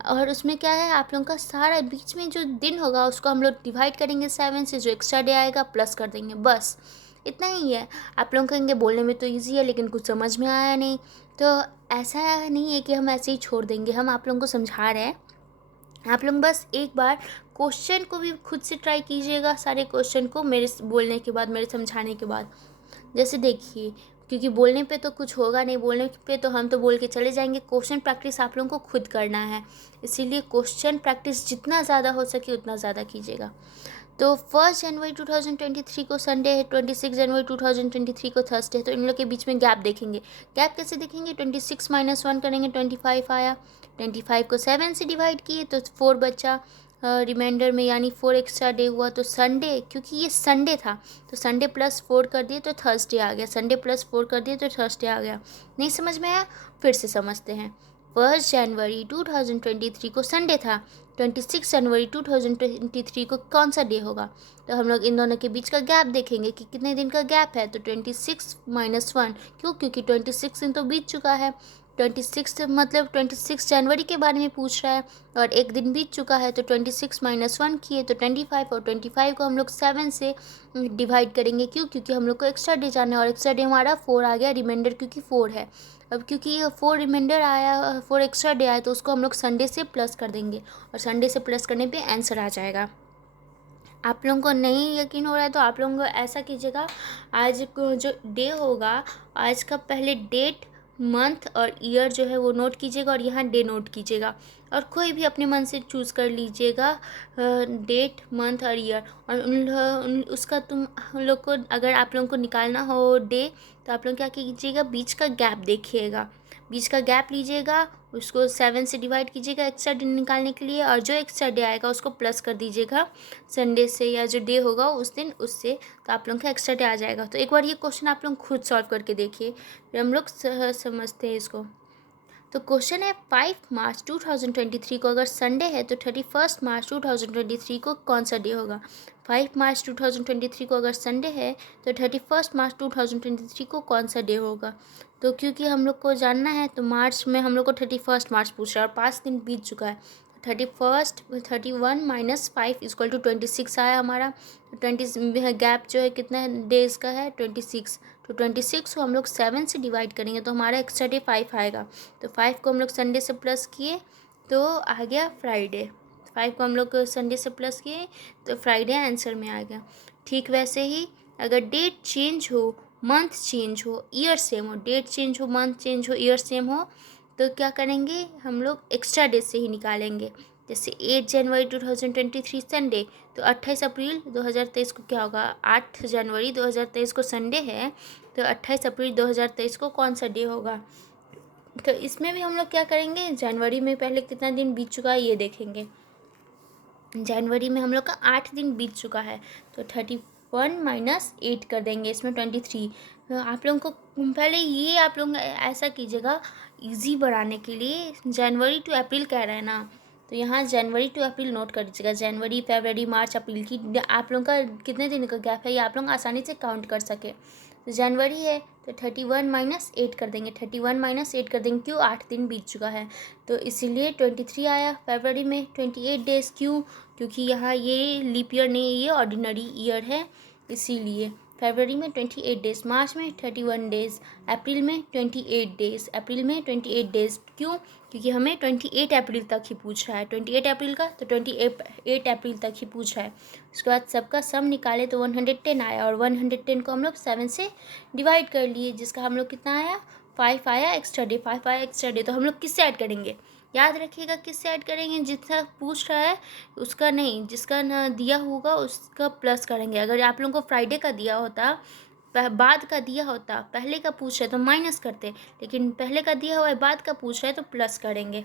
और उसमें क्या है, आप लोगों का सारा बीच में जो दिन होगा उसको हम लोग डिवाइड करेंगे 7 से, जो एक्स्ट्रा डे आएगा प्लस कर देंगे, बस इतना ही है। आप लोग कहेंगे बोलने में तो ईजी है लेकिन कुछ समझ में आया नहीं, तो ऐसा नहीं है कि हम ऐसे ही छोड़ देंगे, हम आप लोगों को समझा रहे हैं। आप लोग बस एक बार क्वेश्चन को भी खुद से ट्राई कीजिएगा, सारे क्वेश्चन को मेरे बोलने के बाद, मेरे समझाने के बाद। जैसे देखिए क्योंकि बोलने पे तो कुछ होगा नहीं, बोलने पे तो हम तो बोल के चले जाएंगे। क्वेश्चन प्रैक्टिस आप लोगों को खुद करना है, इसीलिए क्वेश्चन प्रैक्टिस जितना ज़्यादा हो सके उतना ज़्यादा कीजिएगा। तो 1 जनवरी 2023 को संडे है, 26 जनवरी 2023 को थर्सडे है, तो इन लोग के बीच में गैप देखेंगे। गैप कैसे देखेंगे? 26 माइनस 1 करेंगे, 25 आया। 25 को 7 से डिवाइड किए तो 4 बचा रिमाइंडर में, यानी 4 एक्स्ट्रा डे हुआ। तो संडे, क्योंकि ये संडे था तो संडे प्लस 4 कर दिए तो थर्सडे आ गया। संडे प्लस 4 कर दिए तो थर्सडे आ गया। नहीं समझ में आया? फिर से समझते हैं। 1 जनवरी 2023 को संडे था, 26 जनवरी 2023 को कौन सा डे होगा? तो हम लोग इन दोनों के बीच का गैप देखेंगे कि कितने दिन का गैप है। तो 26 माइनस 1, क्यों? क्योंकि 26 दिन तो बीत चुका है। 26 मतलब 26 जनवरी के बारे में पूछ रहा है और एक दिन बीत चुका है, तो 26 माइनस 1 किए तो 25, और 25 को हम लोग 7 से डिवाइड करेंगे। क्यों? क्योंकि हम लोग को एक्स्ट्रा डे जाना है और एक्स्ट्रा डे हमारा 4 आ गया, रिमाइंडर क्योंकि 4 है। अब क्योंकि ये 4 रिमाइंडर आया, 4 एक्स्ट्रा डे आया, तो उसको हम लोग संडे से प्लस कर देंगे और संडे से प्लस करने पे आंसर आ जाएगा। आप लोगों को नहीं यकीन हो रहा है तो आप लोगों को ऐसा कीजिएगा, आज को जो डे होगा, आज का पहले डेट, मंथ और ईयर जो है वो नोट कीजिएगा और यहाँ डे नोट कीजिएगा, और कोई भी अपने मन से चूज़ कर लीजिएगा डेट, मंथ और ईयर, और उसका तुम लोग को, अगर आप लोगों को निकालना हो डे, तो आप लोग क्या कीजिएगा, बीच का गैप देखिएगा, बीच का गैप लीजिएगा, उसको 7 से डिवाइड कीजिएगा एक्स्ट्रा डे निकालने के लिए, और जो एक्स्ट्रा डे आएगा उसको प्लस कर दीजिएगा संडे से, या जो डे होगा उस दिन उससे, तो आप लोगों का एक्स्ट्रा डे आ जाएगा। तो एक बार ये क्वेश्चन आप लोग खुद सॉल्व करके देखिए, फिर हम लोग समझते हैं इसको। तो क्वेश्चन है 5 मार्च 2023 को अगर संडे है तो 31 मार्च 2023 को कौन सा डे होगा? 5 मार्च 2023 को अगर संडे है तो 31 मार्च 2023 को कौन सा डे होगा? तो क्योंकि हम लोग को जानना है, तो मार्च में हम लोग को 31 मार्च पूछ रहा है और 5 दिन बीत चुका है। 31 माइनस 5 इक्वल टू 26 आया हमारा। 20 गैप जो है कितना डेज का है? 26। तो 26 को हम लोग 7 से डिवाइड करेंगे तो हमारा एक्स्ट्रा डे 5 आएगा। तो 5 को हम लोग संडे से प्लस किए तो आ गया फ्राइडे। 5 को हम लोग संडे से प्लस किए तो फ्राइडे आंसर में आ गया। ठीक वैसे ही अगर डेट चेंज हो, मंथ चेंज हो, ईयर सेम हो, डेट चेंज हो, मंथ चेंज हो, ईयर सेम हो, तो क्या करेंगे, हम लोग एक्स्ट्रा डे से ही निकालेंगे। जैसे 8 जनवरी 2023 संडे, तो 28 अप्रैल 2023 को क्या होगा? 8 जनवरी 2023 को संडे है, तो 28 अप्रैल 2023 को कौन सा डे होगा? तो इसमें भी हम लोग क्या करेंगे, जनवरी में पहले कितना दिन बीत चुका है ये देखेंगे। जनवरी में हम लोग का 8 दिन बीत चुका है, तो 31 माइनस 8 कर देंगे, इसमें 23। तो आप लोगों को पहले ये आप लोग ऐसा कीजिएगा इजी बनाने के लिए, जनवरी टू अप्रैल कह रहे हैं ना, तो यहाँ जनवरी टू अप्रैल नोट कर दीजिएगा। जनवरी, फरवरी, मार्च, अप्रैल की आप लोगों का कितने दिन का गैप है ये आप लोग आसानी से काउंट कर सके। तो जनवरी है तो 31 माइनस 8 कर देंगे, 31 माइनस 8 कर देंगे, क्यों? 8 दिन बीत चुका है तो इसीलिए 23 आया। फरवरी में 28 डेज़, क्यों? क्योंकि यहाँ ये लीप ईयर नहीं है, ये ऑर्डिनरी ईयर है, इसीलिए फरवरी में 28 डेज़। मार्च में 31 डेज़। अप्रैल में 28 डेज़। अप्रैल में 28 डेज़, क्यों? क्योंकि हमें 28 अप्रैल तक ही पूछ रहा है, 28 अप्रैल का, तो 28 अप्रैल तक ही पूछ रहा है। उसके बाद सबका सम निकाले तो 110 आया, और 110 को हम लोग 7 से डिवाइड कर लिए, जिसका हम लोग कितना आया? 5 आया एक्स्ट्रा डे, 5 आया एक्स्ट्रा डे। तो हम लोग किससे ऐड करेंगे? याद रखिएगा किससे ऐड करेंगे, जितना पूछ रहा है उसका नहीं, जिसका ना दिया होगा उसका प्लस करेंगे। अगर आप लोगों को फ्राइडे का दिया होता, बाद का दिया होता, पहले का पूछ रहे तो माइनस करते, लेकिन पहले का दिया हुआ है, बाद का पूछ रहे तो प्लस करेंगे।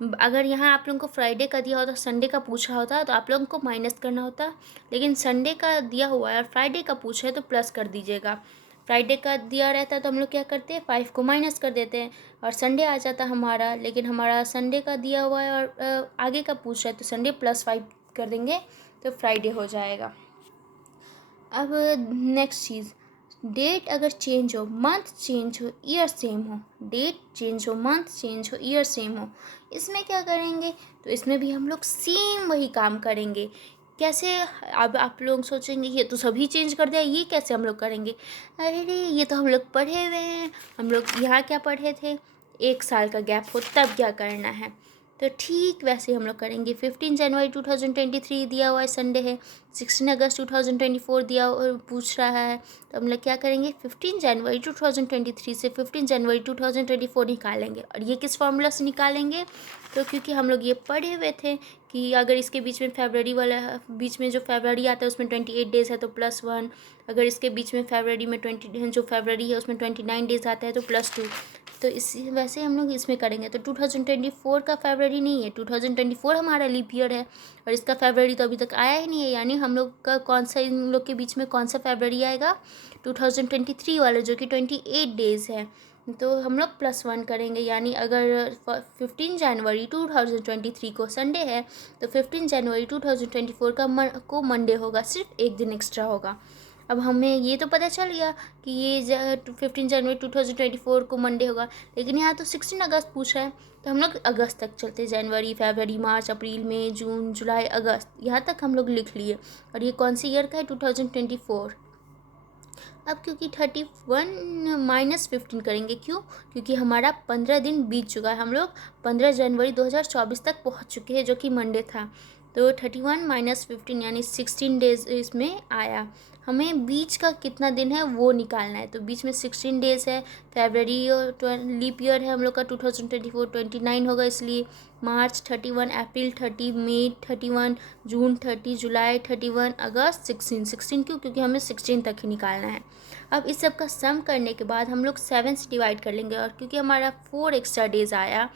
अगर यहाँ आप लोगों को फ्राइडे का दिया होता, संडे का पूछा होता तो आप लोगों को माइनस करना होता, लेकिन संडे का दिया हुआ है और फ्राइडे का पूछ रहे तो प्लस कर दीजिएगा। फ्राइडे का दिया रहता तो हम लोग क्या करते हैं, 5 को माइनस कर देते हैं और संडे आ जाता हमारा, लेकिन हमारा संडे का दिया हुआ है और आगे का पूछ रहा है तो संडे +5 कर देंगे तो फ्राइडे हो जाएगा। अब नेक्स्ट चीज़, डेट अगर चेंज हो, मंथ चेंज हो, ईयर सेम हो, डेट चेंज हो, मंथ चेंज हो, ईयर सेम हो, इसमें क्या करेंगे? तो इसमें भी हम लोग सेम वही काम करेंगे। कैसे? अब आप लोग सोचेंगे ये तो सभी चेंज कर दिया, ये कैसे हम लोग करेंगे? अरे ये तो हम लोग पढ़े हुए हैं, हम लोग यहाँ क्या पढ़े थे, 1 साल का गैप हो तब क्या करना है। तो ठीक वैसे हम लोग करेंगे। 15 जनवरी 2023 दिया हुआ है, संडे है। 16 अगस्त 2024 दिया पूछ रहा है, तो हम लोग क्या करेंगे, 15 जनवरी 2023 से 15 जनवरी 2024 निकालेंगे। और ये किस फॉर्मूला से निकालेंगे, तो क्योंकि हम लोग ये पढ़े हुए थे कि अगर इसके बीच में फरवरी वाला, बीच में जो फरवरी आता है उसमें 28 डेज़ है तो +1, अगर इसके बीच में फरवरी में जो फरवरी है उसमें 29 डेज़ आता है तो +2। तो इसी वैसे हम लोग इसमें करेंगे। तो 2024 का फरवरी नहीं है, 2024 हमारा लीप ईयर है और इसका फरवरी तो अभी तक आया ही नहीं है, यानी हम लोग का कौन सा, इन लोग के बीच में कौन सा फरवरी आएगा, 2023 वाला, जो कि 28 डेज़ है। तो हम लोग +1 करेंगे, यानी अगर 15 जनवरी 2023 को संडे है तो 15 जनवरी 2024 को मंडे होगा, सिर्फ एक दिन एक्स्ट्रा होगा। अब हमें ये तो पता चल गया कि ये 15 जनवरी 2024 को मंडे होगा, लेकिन यहाँ तो 16 अगस्त पूछ रहा है, तो हम लोग अगस्त तक चलते, जनवरी, फरवरी, मार्च, अप्रैल, मई, जून, जुलाई, अगस्त, यहाँ तक हम लोग लिख लिए। और ये कौन सी ईयर का है, 2024। अब क्योंकि 31 - 15 करेंगे, क्यों, क्योंकि हमारा 15 दिन बीत चुका है, हम लोग 15 जनवरी 2024 तक पहुंच चुके हैं, जो कि मंडे था। तो 31 - 15 यानी 16 डेज़ इसमें आया। हमें बीच का कितना दिन है वो निकालना है, तो बीच में 16 डेज़ है। फरवरी और लीप ईयर है हम लोग का 2024, 29 होगा, इसलिए मार्च 31, अप्रैल 30, मई 31, जून 30, जुलाई 31, अगस्त 16 क्यों, क्योंकि हमें 16 तक ही निकालना है। अब इस सब का सम करने के बाद हम लोग 7 से डिवाइड कर लेंगे, और क्योंकि हमारा 4 एक्स्ट्रा डेज़ आया,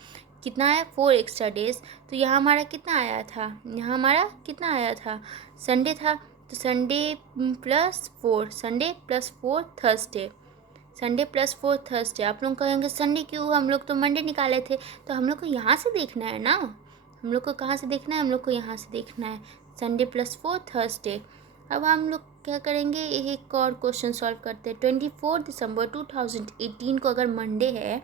कितना आया, 4 एक्स्ट्रा डेज़, तो यहाँ हमारा कितना आया था, यहाँ हमारा कितना आया था, संडे था, तो Sunday +4, Sunday +4 Thursday, Sunday +4 Thursday. आप लोग कहेंगे संडे क्यों, हम लोग तो मंडे निकाले थे, तो हम लोग को यहाँ से देखना है ना, हम लोग को कहाँ से देखना है, हम लोग को यहाँ से देखना है, संडे +4 थर्सडे। अब हम लोग क्या करेंगे, एक और क्वेश्चन सॉल्व करते हैं। 24 दिसंबर 2018 को अगर मंडे है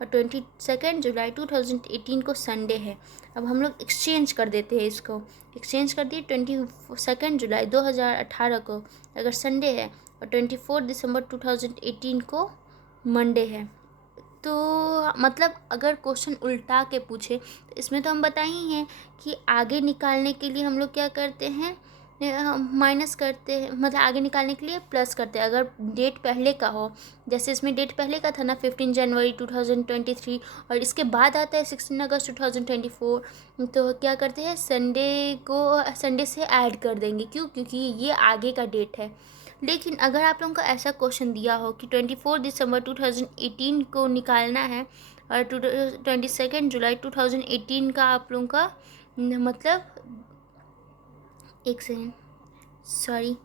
और 22 जुलाई 2018 को संडे है, अब हम लोग एक्सचेंज कर देते हैं, इसको एक्सचेंज कर दिए। 22 जुलाई 2018 को अगर संडे है और 24 दिसंबर 2018 को मंडे है, तो मतलब अगर क्वेश्चन उल्टा के पूछे तो इसमें तो हम बताए ही हैं कि आगे निकालने के लिए हम लोग क्या करते हैं, माइनस करते हैं, मतलब आगे निकालने के लिए प्लस करते हैं। अगर डेट पहले का हो, जैसे इसमें डेट पहले का था ना 15 जनवरी 2023, और इसके बाद आता है 16 अगस्त 2024, तो क्या करते हैं, संडे से ऐड कर देंगे, क्यों, क्योंकि ये आगे का डेट है। लेकिन अगर आप लोगों को ऐसा क्वेश्चन दिया हो कि 24 दिसंबर 2018 को निकालना है और 22 जुलाई 2018 का आप लोगों का, मतलब एक सेकेंड, सॉरी,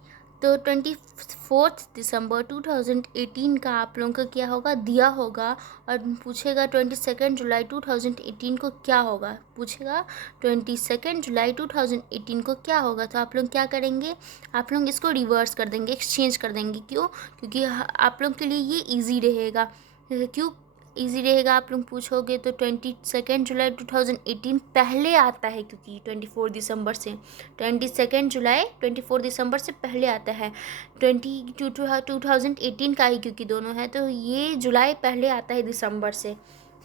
तो 24 दिसंबर 2018 का आप लोगों का क्या होगा, दिया होगा, और पूछेगा 22 जुलाई 2018 को क्या होगा, पूछेगा 22 जुलाई 2018 को क्या होगा, तो आप लोग क्या करेंगे, आप लोग इसको रिवर्स कर देंगे, एक्सचेंज कर देंगे, क्यों, क्योंकि आप लोग के लिए ये ईजी रहेगा। क्यों इजी रहेगा, आप लोग पूछोगे तो 22 जुलाई 2018 पहले आता है, क्योंकि 24 दिसंबर से 22 जुलाई 24 दिसंबर से पहले आता है, 2018 का ही क्योंकि दोनों है, तो ये जुलाई पहले आता है दिसंबर से,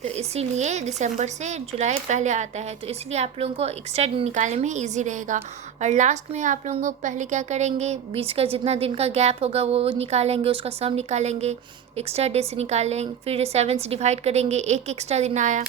तो इसीलिए दिसंबर से जुलाई पहले आता है, तो इसलिए आप लोगों को एक्स्ट्रा दिन निकालने में इजी रहेगा। और लास्ट में आप लोगों को पहले क्या करेंगे, बीच का जितना दिन का गैप होगा वो निकालेंगे, उसका सम निकालेंगे, एक्स्ट्रा डे से निकालेंगे, फिर 7 से डिवाइड करेंगे, एक एक्स्ट्रा दिन आया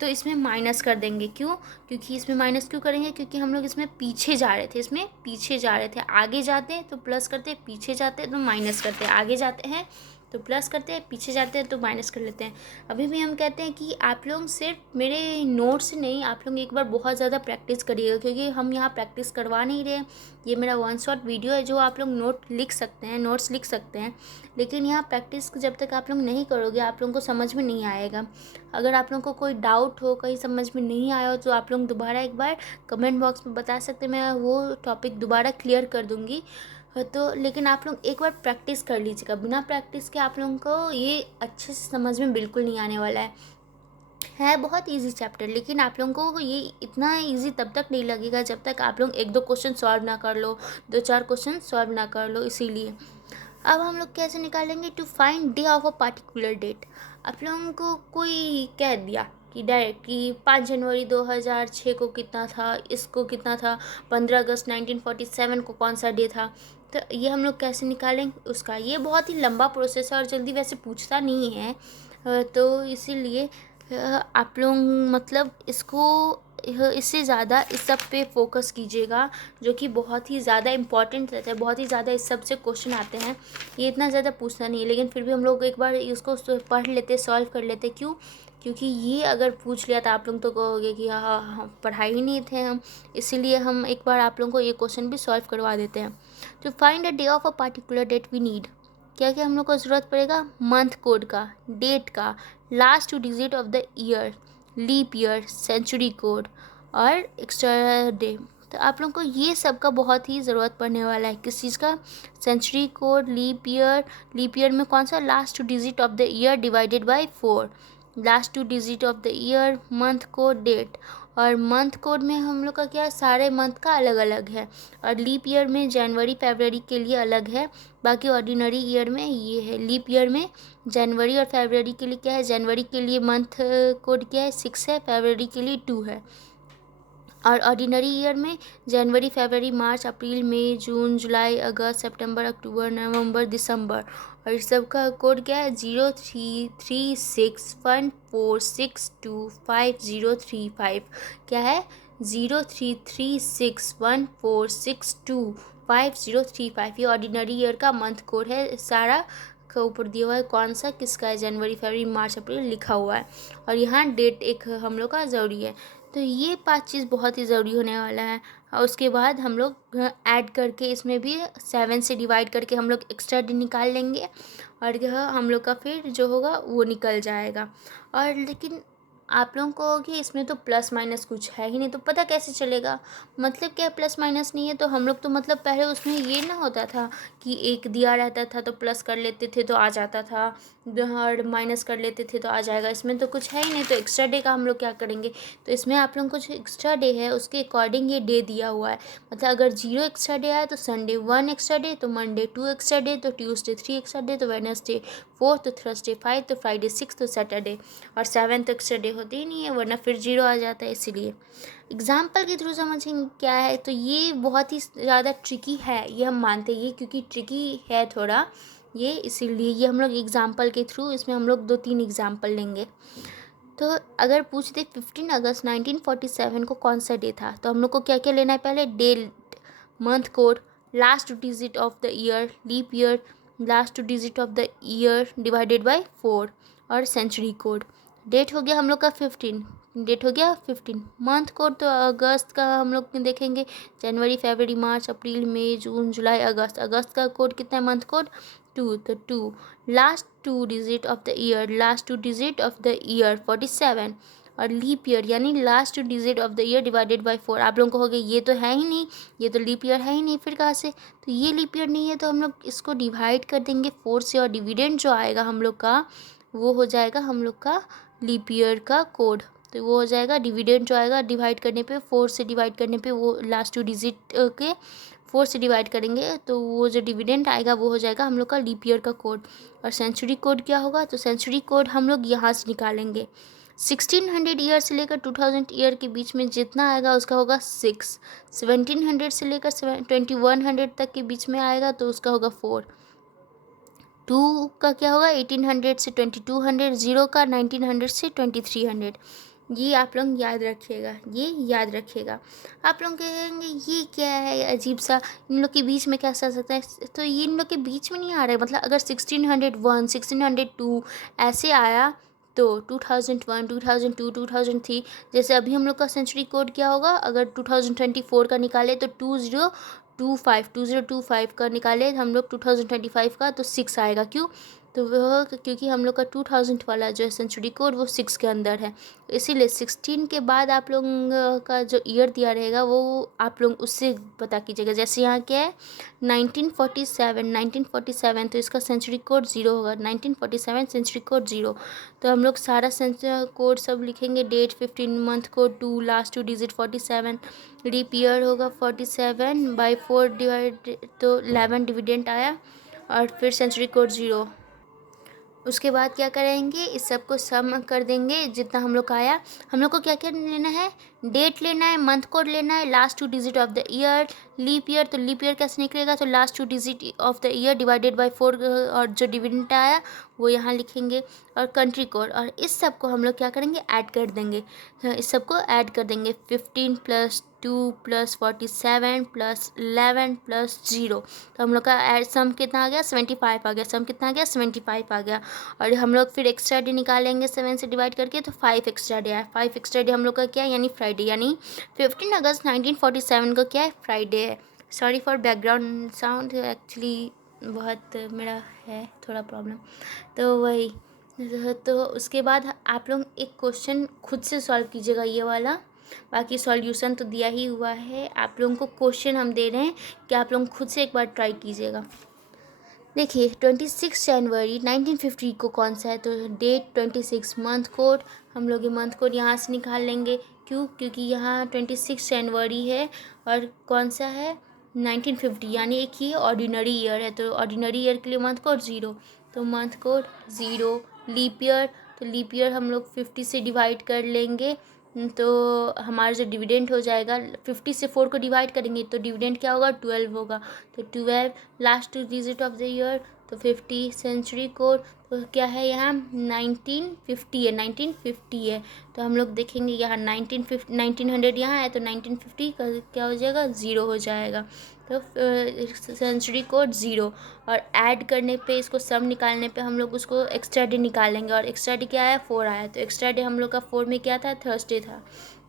तो इसमें माइनस कर देंगे, क्यों, क्योंकि इसमें माइनस क्यों करेंगे, क्योंकि हम लोग इसमें पीछे जा रहे थे, इसमें पीछे जा रहे थे, आगे जाते हैं तो प्लस करते हैं, पीछे जाते हैं तो माइनस करते हैं, आगे जाते हैं तो प्लस करते हैं, पीछे जाते हैं तो माइनस कर लेते हैं। अभी भी हम कहते हैं कि आप लोग सिर्फ मेरे नोट से नहीं, आप लोग एक बार बहुत ज़्यादा प्रैक्टिस करिएगा, क्योंकि हम यहाँ प्रैक्टिस करवा नहीं रहे, ये मेरा 1 शॉट वीडियो है जो आप लोग नोट लिख सकते हैं, नोट्स लिख सकते हैं, लेकिन यहाँ प्रैक्टिस जब तक आप लोग नहीं करोगे आप लोगों को समझ में नहीं आएगा। अगर आप लोगों को कोई डाउट हो, कहीं समझ में नहीं आया हो, तो आप लोग दोबारा एक बार कमेंट बॉक्स में बता सकते हैं, मैं वो टॉपिक दोबारा क्लियर कर दूँगी। तो लेकिन आप लोग एक बार प्रैक्टिस कर लीजिएगा, बिना प्रैक्टिस के आप लोगों को ये अच्छे से समझ में बिल्कुल नहीं आने वाला है बहुत इजी चैप्टर, लेकिन आप लोगों को ये इतना इजी तब तक नहीं लगेगा जब तक आप लोग 1-2 क्वेश्चन सॉल्व ना कर लो, 2-4 क्वेश्चन सॉल्व ना कर लो, इसीलिए। अब हम लोग कैसे निकालेंगे, to find day of a particular date. आप लोगों को कोई कह दिया कि डायरेक्ट कि 5 जनवरी 2006 को कितना था, इसको कितना था, 15 अगस्त 1947 को कौन सा डे था। तो ये हम लोग कैसे निकालेंगे उसका, ये बहुत ही लंबा प्रोसेस है और जल्दी वैसे पूछता नहीं है। तो इसीलिए आप लोग मतलब इसको इससे ज़्यादा इस सब पे फोकस कीजिएगा, जो कि बहुत ही ज़्यादा इम्पॉर्टेंट रहता है, बहुत ही ज़्यादा इस सब से क्वेश्चन आते हैं। ये इतना ज़्यादा पूछता नहीं है, लेकिन फिर भी हम लोग एक बार इसको पढ़ लेते, सॉल्व कर लेते। क्यों? क्योंकि ये अगर पूछ लिया तो आप लोग तो कहोगे कि हाँ हाँ पढ़ाई ही नहीं थे हम, इसीलिए हम एक बार आप लोगों को ये क्वेश्चन भी सॉल्व करवा देते हैं। तो find a day of a particular date we need. क्या क्या हम लोग को ज़रूरत पड़ेगा? मंथ कोड का, डेट का, last 2 digit of the year, leap year, century code और एक्स्ट्रा डे। तो आप लोगों को ये सब का बहुत ही ज़रूरत पड़ने वाला है। किस चीज़ का? Century code, leap year. Leap year में कौन सा? Last 2 digit of the year divided by 4, last 2 digit of the year, month code, date. और मंथ कोड में हम लोग का क्या है, सारे मंथ का अलग अलग है। और लीप ईयर में जनवरी फरवरी के लिए अलग है, बाकी ऑर्डिनरी ईयर में ये है। लीप ईयर में जनवरी और फरवरी के लिए क्या है, जनवरी के लिए मंथ कोड क्या है, 6 है, फरवरी के लिए 2 है। और ऑर्डिनरी ईयर में जनवरी फरवरी मार्च अप्रैल मई जून जुलाई अगस्त सितंबर अक्टूबर नवंबर दिसंबर। और इस सब का कोड क्या है, 033614625035। क्या है? 033614625035। ये ऑर्डिनरी ईयर का मंथ कोड है। सारा का ऊपर दिया हुआ है कौन सा किसका है, जनवरी फरवरी मार्च अप्रैल लिखा हुआ है। और यहाँ डेट एक हम लोग का ज़रूरी है। तो ये 5 चीज़ बहुत ही ज़रूरी होने वाला है। और उसके बाद हम लोग ऐड करके इसमें भी 7 से डिवाइड करके हम लोग एक्स्ट्रा डे निकाल लेंगे, और यह हम लोग का फिर जो होगा वो निकल जाएगा। और लेकिन आप लोगों को कि इसमें तो प्लस माइनस कुछ है ही नहीं, तो पता कैसे चलेगा? मतलब क्या प्लस माइनस नहीं है? तो हम लोग तो मतलब पहले उसमें ये ना होता था कि एक दिया रहता था तो प्लस कर लेते थे तो आ जाता था, और माइनस कर लेते थे तो आ जाएगा। इसमें तो कुछ है ही नहीं, तो एक्स्ट्रा डे का हम लोग क्या करेंगे? तो इसमें आप लोगों को जो एक्स्ट्रा डे है उसके अकॉर्डिंग ये डे दिया हुआ है। मतलब अगर 0 एक्स्ट्रा डे आया तो संडे 1 एक्स्ट्रा डे, तो मंडे 2 एक्स्ट्रा डे, तो ट्यूसडे 3 एक्स्ट्रा डे, तो वेडनेसडे 4, तो थर्सडे 5, तो फ्राइडे 6, तो सैटरडे और 7 तो एक्स्ट्रा डे होते ही नहीं है, वरना फिर 0 आ जाता है। इसीलिए एग्जाम्पल के थ्रू समझेंगे क्या है। तो ये बहुत ही ज़्यादा ट्रिकी है, ये हम मानते हैं, क्योंकि ट्रिकी है थोड़ा ये, इसीलिए ये हम लोग एग्जाम्पल के थ्रू इसमें हम लोग 2-3 एग्जाम्पल लेंगे। तो अगर पूछ दे 15 अगस्त 1947 को कौन सा डे था, तो हम लोग को क्या क्या लेना है? पहले date, month code, last digit of the year, leap year, last digit of the year divided by 4 और सेंचुरी कोड। डेट हो गया हम लोग का 15, डेट हो गया 15। मंथ कोड तो अगस्त का हम लोग देखेंगे, जनवरी फरवरी मार्च अप्रैल मई जून जुलाई अगस्त। अगस्त का कोड कितना है मंथ कोड? 2, तो 2। Last 2 digit of the year, last 2 digit of the year 47। और लीप ईयर यानी last 2 digit of the year divided by 4। आप लोगों को हो गया ये तो है ही नहीं, ये तो लीप ईयर है ही नहीं, फिर कहाँ से? तो ये लीप ईयर नहीं है, तो हम लोग इसको डिवाइड कर देंगे 4 से, और डिविडेंड जो आएगा हम लोग का वो हो जाएगा हम लोग का लीप ईयर का कोड। तो वो हो जाएगा डिविडेंड जो आएगा डिवाइड करने पे, 4 से डिवाइड करने पे, वो लास्ट 2 डिजिट के 4 से डिवाइड करेंगे तो वो जो डिविडेंड आएगा वो हो जाएगा हम लोग का लीप ईयर का कोड। और सेंचुरी कोड क्या होगा? तो सेंचुरी कोड हम लोग यहाँ से निकालेंगे। 1600 ईयर से लेकर 2000 ईयर के बीच में जितना आएगा उसका होगा 6। 1700 से लेकर 2100 तक के बीच में आएगा तो उसका होगा 4। 2 का क्या होगा? 1800 से 2200, 0 का 1900 से 2300। ये आप लोग याद रखिएगा, ये याद रखिएगा। आप लोग कहेंगे ये क्या है अजीब सा, इन लोग के बीच में क्या आ सकता है? तो ये इन लोग के बीच में नहीं आ रहा है। मतलब अगर 1601, 1602 ऐसे आया तो 2001, 2002, 2003, जैसे अभी हम लोग का सेंचुरी कोड क्या होगा? अगर 2024 का निकाले तो 2025 का निकाले हम लोग 2025 का तो 6 आएगा। क्यों? तो वह क्योंकि हम लोग का 2000 वाला जो है सेंचुरी कोड वो 6 के अंदर है, इसीलिए 16 के बाद आप लोग का जो ईयर दिया रहेगा वो आप लोग उससे पता कीजिएगा। जैसे यहाँ क्या है 1947, तो इसका सेंचुरी कोड 0 होगा, 1947 सेंचुरी कोड 0। तो हम लोग सारा सेंचुरी कोड सब लिखेंगे, date 15, month code 2, last 2 digit 47, leap year होगा 47 बाई 4 डिवाइड, तो 11 डिविडेंट आया, और फिर सेंचुरी कोड 0। उसके बाद क्या करेंगे, इस सब को सम कर देंगे जितना हम लोग का आया। हम लोग को क्या क्या लेना है, डेट लेना है, मंथ कोड लेना है, last 2 digit of the year, leap year. तो लीप ईयर कैसे निकलेगा, तो last 2 digit of the year divided by 4, और जो डिविडेंड आया वो यहाँ लिखेंगे, और कंट्री कोड। और इस सब को हम लोग क्या करेंगे, ऐड कर देंगे। इस सब को ऐड कर देंगे, 15 + 2 + 47 + 11 + 0। तो हम लोग का ऐड सम कितना आ गया, 75 आ गया। सम कितना आ गया, 75 आ गया। और हम लोग फिर एक्स्ट्रा डे निकालेंगे 7 से डिवाइड करके, तो 5 एक्स्ट्रा डे आया। 5 एक्स्ट्रा डे हम लोग का क्या है, यानी फ्राइडे, यानी 15 अगस्त 1947 को क्या है, फ्राइडे है। Sorry for background sound, actually बहुत मेरा है थोड़ा प्रॉब्लम, तो वही। तो उसके बाद आप लोग एक क्वेश्चन खुद से सॉल्व कीजिएगा ये वाला। बाकी सॉल्यूशन तो दिया ही हुआ है, आप लोगों को क्वेश्चन हम दे रहे हैं कि आप लोग खुद से एक बार ट्राई कीजिएगा। देखिए 26 जनवरी 1950 को कौन सा है, तो डेट 26, मंथ कोड हम लोग ये मंथ कोड यहाँ से निकाल लेंगे। क्यों, क्योंकि यहाँ 26 जनवरी है और कौन सा है, 1950, यानी एक ही ऑर्डिनरी ईयर है। तो ऑर्डिनरी ईयर के लिए मंथ कोड 0, तो मंथ कोड 0। लीप ईयर, तो लीप ईयर हम लोग 50 से डिवाइड कर लेंगे, तो हमारा जो डिविडेंड हो जाएगा, 50 से 4 को डिवाइड करेंगे तो डिविडेंड क्या होगा, 12 होगा। तो 12 last 2 digit of the year, तो 50। सेंचुरी कोड तो क्या है यहाँ, 1950 है, 1950 है। तो हम लोग देखेंगे यहाँ 1900 यहाँ है, तो 1950 का क्या हो जाएगा, 0 हो जाएगा। तो सेंचुरी कोड 0। और ऐड करने पे, इसको सम निकालने पे हम लोग उसको एक्स्ट्रा डे निकालेंगे, और एक्स्ट्रा डे क्या आया, 4 आया। तो एक्स्ट्रा डे हम लोग का 4 में क्या था, थर्सडे था।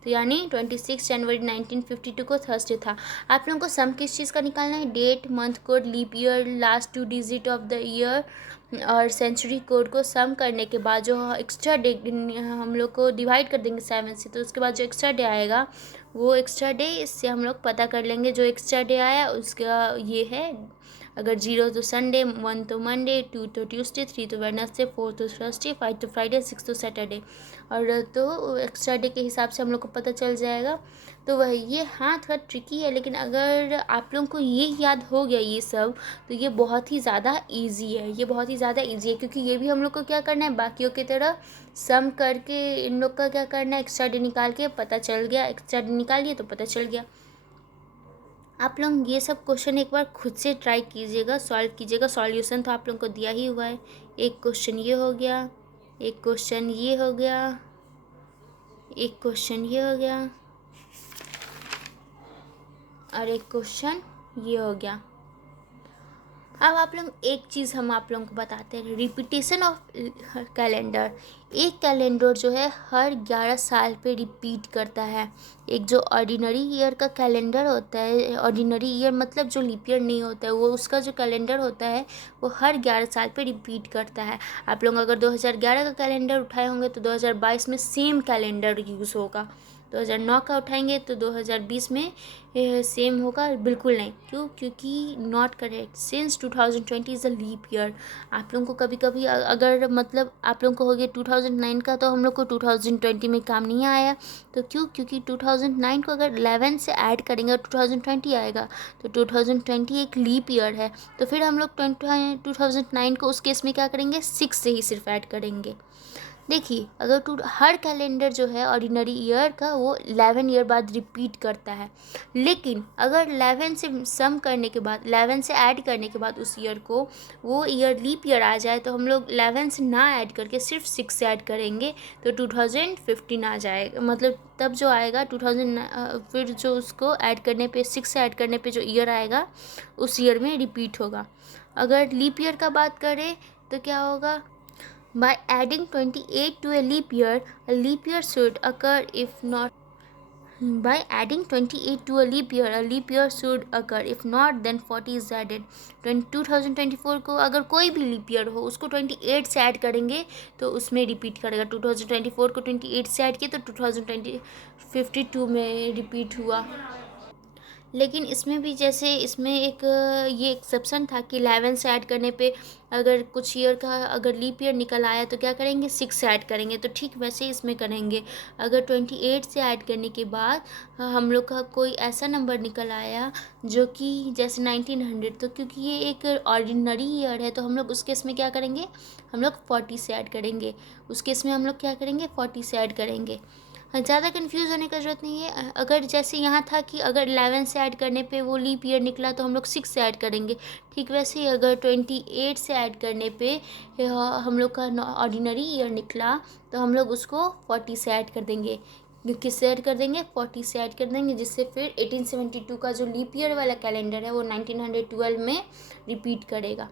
तो यानी 26 जनवरी 1952 को थर्सडे था। आप लोगों को सम किस चीज़ का निकालना है, date, month code, leap year, last 2 digit of the year और सेंचुरी कोड को सम करने के बाद जो एक्स्ट्रा डे हम लोग को डिवाइड कर देंगे 7 से, तो उसके बाद जो एक्स्ट्रा डे आएगा वो एक्स्ट्रा डे इससे हम लोग पता कर लेंगे। जो एक्स्ट्रा डे आया उसका ये है, अगर 0 तो संडे, 1 तो मंडे, 2 तो ट्यूसडे, 3 तो वेडनेसडे, 4 तो थर्सडे, 5 तो फ्राइडे, 6 तो सैटरडे। और तो एक्स्ट्रा डे के हिसाब से हम लोग को पता चल जाएगा। तो वह ये हाँ थोड़ा ट्रिकी है, लेकिन अगर आप लोगों को ये याद हो गया ये सब, तो ये बहुत ही ज़्यादा ईजी है। ये बहुत ही ज़्यादा ईजी है, क्योंकि ये भी हम लोग को क्या करना है, बाकियों की तरह सम करके इन लोग का क्या करना है, एक्स्ट्रा डे निकाल के पता चल गया, एक्स्ट्रा डे निकालिए तो पता चल गया। आप लोग ये सब क्वेश्चन एक बार खुद से ट्राई कीजिएगा, सॉल्व कीजिएगा। सॉल्यूशन तो आप लोगों को दिया ही हुआ है। एक क्वेश्चन ये हो गया, एक क्वेश्चन ये हो गया, एक क्वेश्चन ये हो गया, और एक क्वेश्चन ये हो गया। अब आप लोग एक चीज़ हम आप लोगों को बताते हैं, रिपीटेशन ऑफ कैलेंडर। एक कैलेंडर जो है हर 11 साल पे रिपीट करता है। एक जो ऑर्डिनरी ईयर का कैलेंडर होता है, ऑर्डिनरी ईयर मतलब जो लीप ईयर नहीं होता है, वो उसका जो कैलेंडर होता है वो हर 11 साल पे रिपीट करता है। आप लोग अगर 2011 का कैलेंडर उठाए होंगे तो 2022 में सेम कैलेंडर यूज़ होगा। 2009 का उठाएंगे तो 2020 में सेम होगा, बिल्कुल नहीं। क्यों, क्योंकि not correct, since 2020 is a leap year. आप लोगों को कभी कभी अगर मतलब आप लोगों को हो गया 2009 का, तो हम लोग को 2020 में काम नहीं आया। तो क्यों, क्योंकि 2009 को अगर 11 से ऐड करेंगे और 2020 आएगा, तो 2020 एक लीप ईयर है। तो फिर हम लोग 2009 को उस केस में क्या करेंगे, 6 से ही सिर्फ ऐड करेंगे। देखिए अगर हर कैलेंडर जो है ऑर्डिनरी ईयर का वो 11 ईयर बाद रिपीट करता है, लेकिन अगर 11 से सम करने के बाद, 11 से ऐड करने के बाद उस ईयर को, वो ईयर लीप ईयर आ जाए, तो हम लोग 11 से ना ऐड करके सिर्फ 6 से ऐड करेंगे, तो 2015 आ जाएगा। मतलब तब जो आएगा 2000, फिर जो उसको ऐड करने पे, 6 से ऐड करने पे जो ईयर आएगा उस ईयर में रिपीट होगा। अगर लीप ईयर का बात करें तो क्या होगा, by adding 28 to a leap year should occur. If not, by adding 28 to a leap year should occur. If not, then 40 is added. 2024 को अगर कोई भी लीप ईयर हो उसको 28 से ऐड करेंगे तो उसमें रिपीट करेगा। 2024 को 28 से ऐड किया तो 2052 में रिपीट हुआ। लेकिन इसमें भी जैसे इसमें एक ये एक्सेप्शन था कि 11 से ऐड करने पे अगर कुछ ईयर का अगर लीप ईयर निकल आया तो क्या करेंगे 6 से ऐड करेंगे, तो ठीक वैसे ही इसमें करेंगे। अगर 28 से ऐड करने के बाद हम लोग का कोई ऐसा नंबर निकल आया जो कि जैसे 1900, तो क्योंकि ये एक ऑर्डिनरी ईयर है तो हम लोग उस केस में क्या करेंगे, हम लोग 40 से ऐड करेंगे। उस केस में हम लोग क्या करेंगे 40 से ऐड करेंगे। ज़्यादा कन्फ्यूज़ होने का ज़रूरत नहीं है। अगर जैसे यहाँ था कि अगर 11 से ऐड करने पे वो लीप ईयर निकला तो हम लोग 6 से ऐड करेंगे, ठीक वैसे ही अगर 28 से ऐड करने पे हम लोग का ऑर्डिनरी ईयर निकला तो हम लोग उसको 40 से ऐड कर देंगे। किससे ऐड कर देंगे 40 से ऐड कर देंगे, जिससे फिर 1872 का जो लीप ईयर वाला कैलेंडर है वो 1912 में रिपीट करेगा।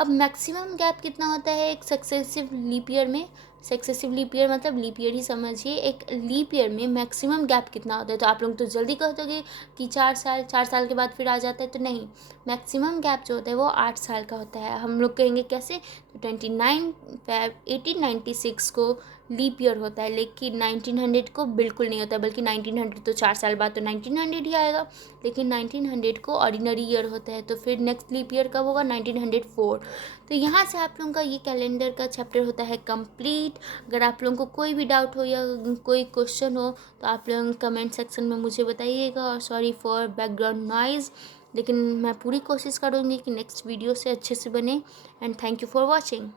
अब मैक्सिमम गैप कितना होता है एक सक्सेसिव लीप ईयर में, सक्सेसिव लीप ईयर मतलब लीप ईयर ही समझिए, एक लीप ईयर में मैक्सिमम गैप कितना होता है। तो आप लोग तो जल्दी कह दोगे कि 4 साल के बाद फिर आ जाता है, तो नहीं, मैक्सिमम गैप जो होता है वो 8 साल का होता है। हम लोग कहेंगे कैसे, तो 29 Feb 1896 को लीप ईयर होता है, लेकिन 1900 को बिल्कुल नहीं होता, बल्कि 1900 तो 4 साल बाद तो 1900 ही आएगा, लेकिन 1900 को ऑर्डिनरी ईयर होता है। तो फिर नेक्स्ट लीप ईयर कब होगा 1904। तो यहाँ से आप लोगों का ये कैलेंडर का चैप्टर होता है कंप्लीट। अगर आप लोगों को कोई भी डाउट हो या कोई क्वेश्चन हो तो आप लोग कमेंट सेक्शन में मुझे बताइएगा। और सॉरी फॉर बैकग्राउंड नॉइज़, लेकिन मैं पूरी कोशिश करूँगी कि नेक्स्ट वीडियो से अच्छे से बने। And thank you for watching.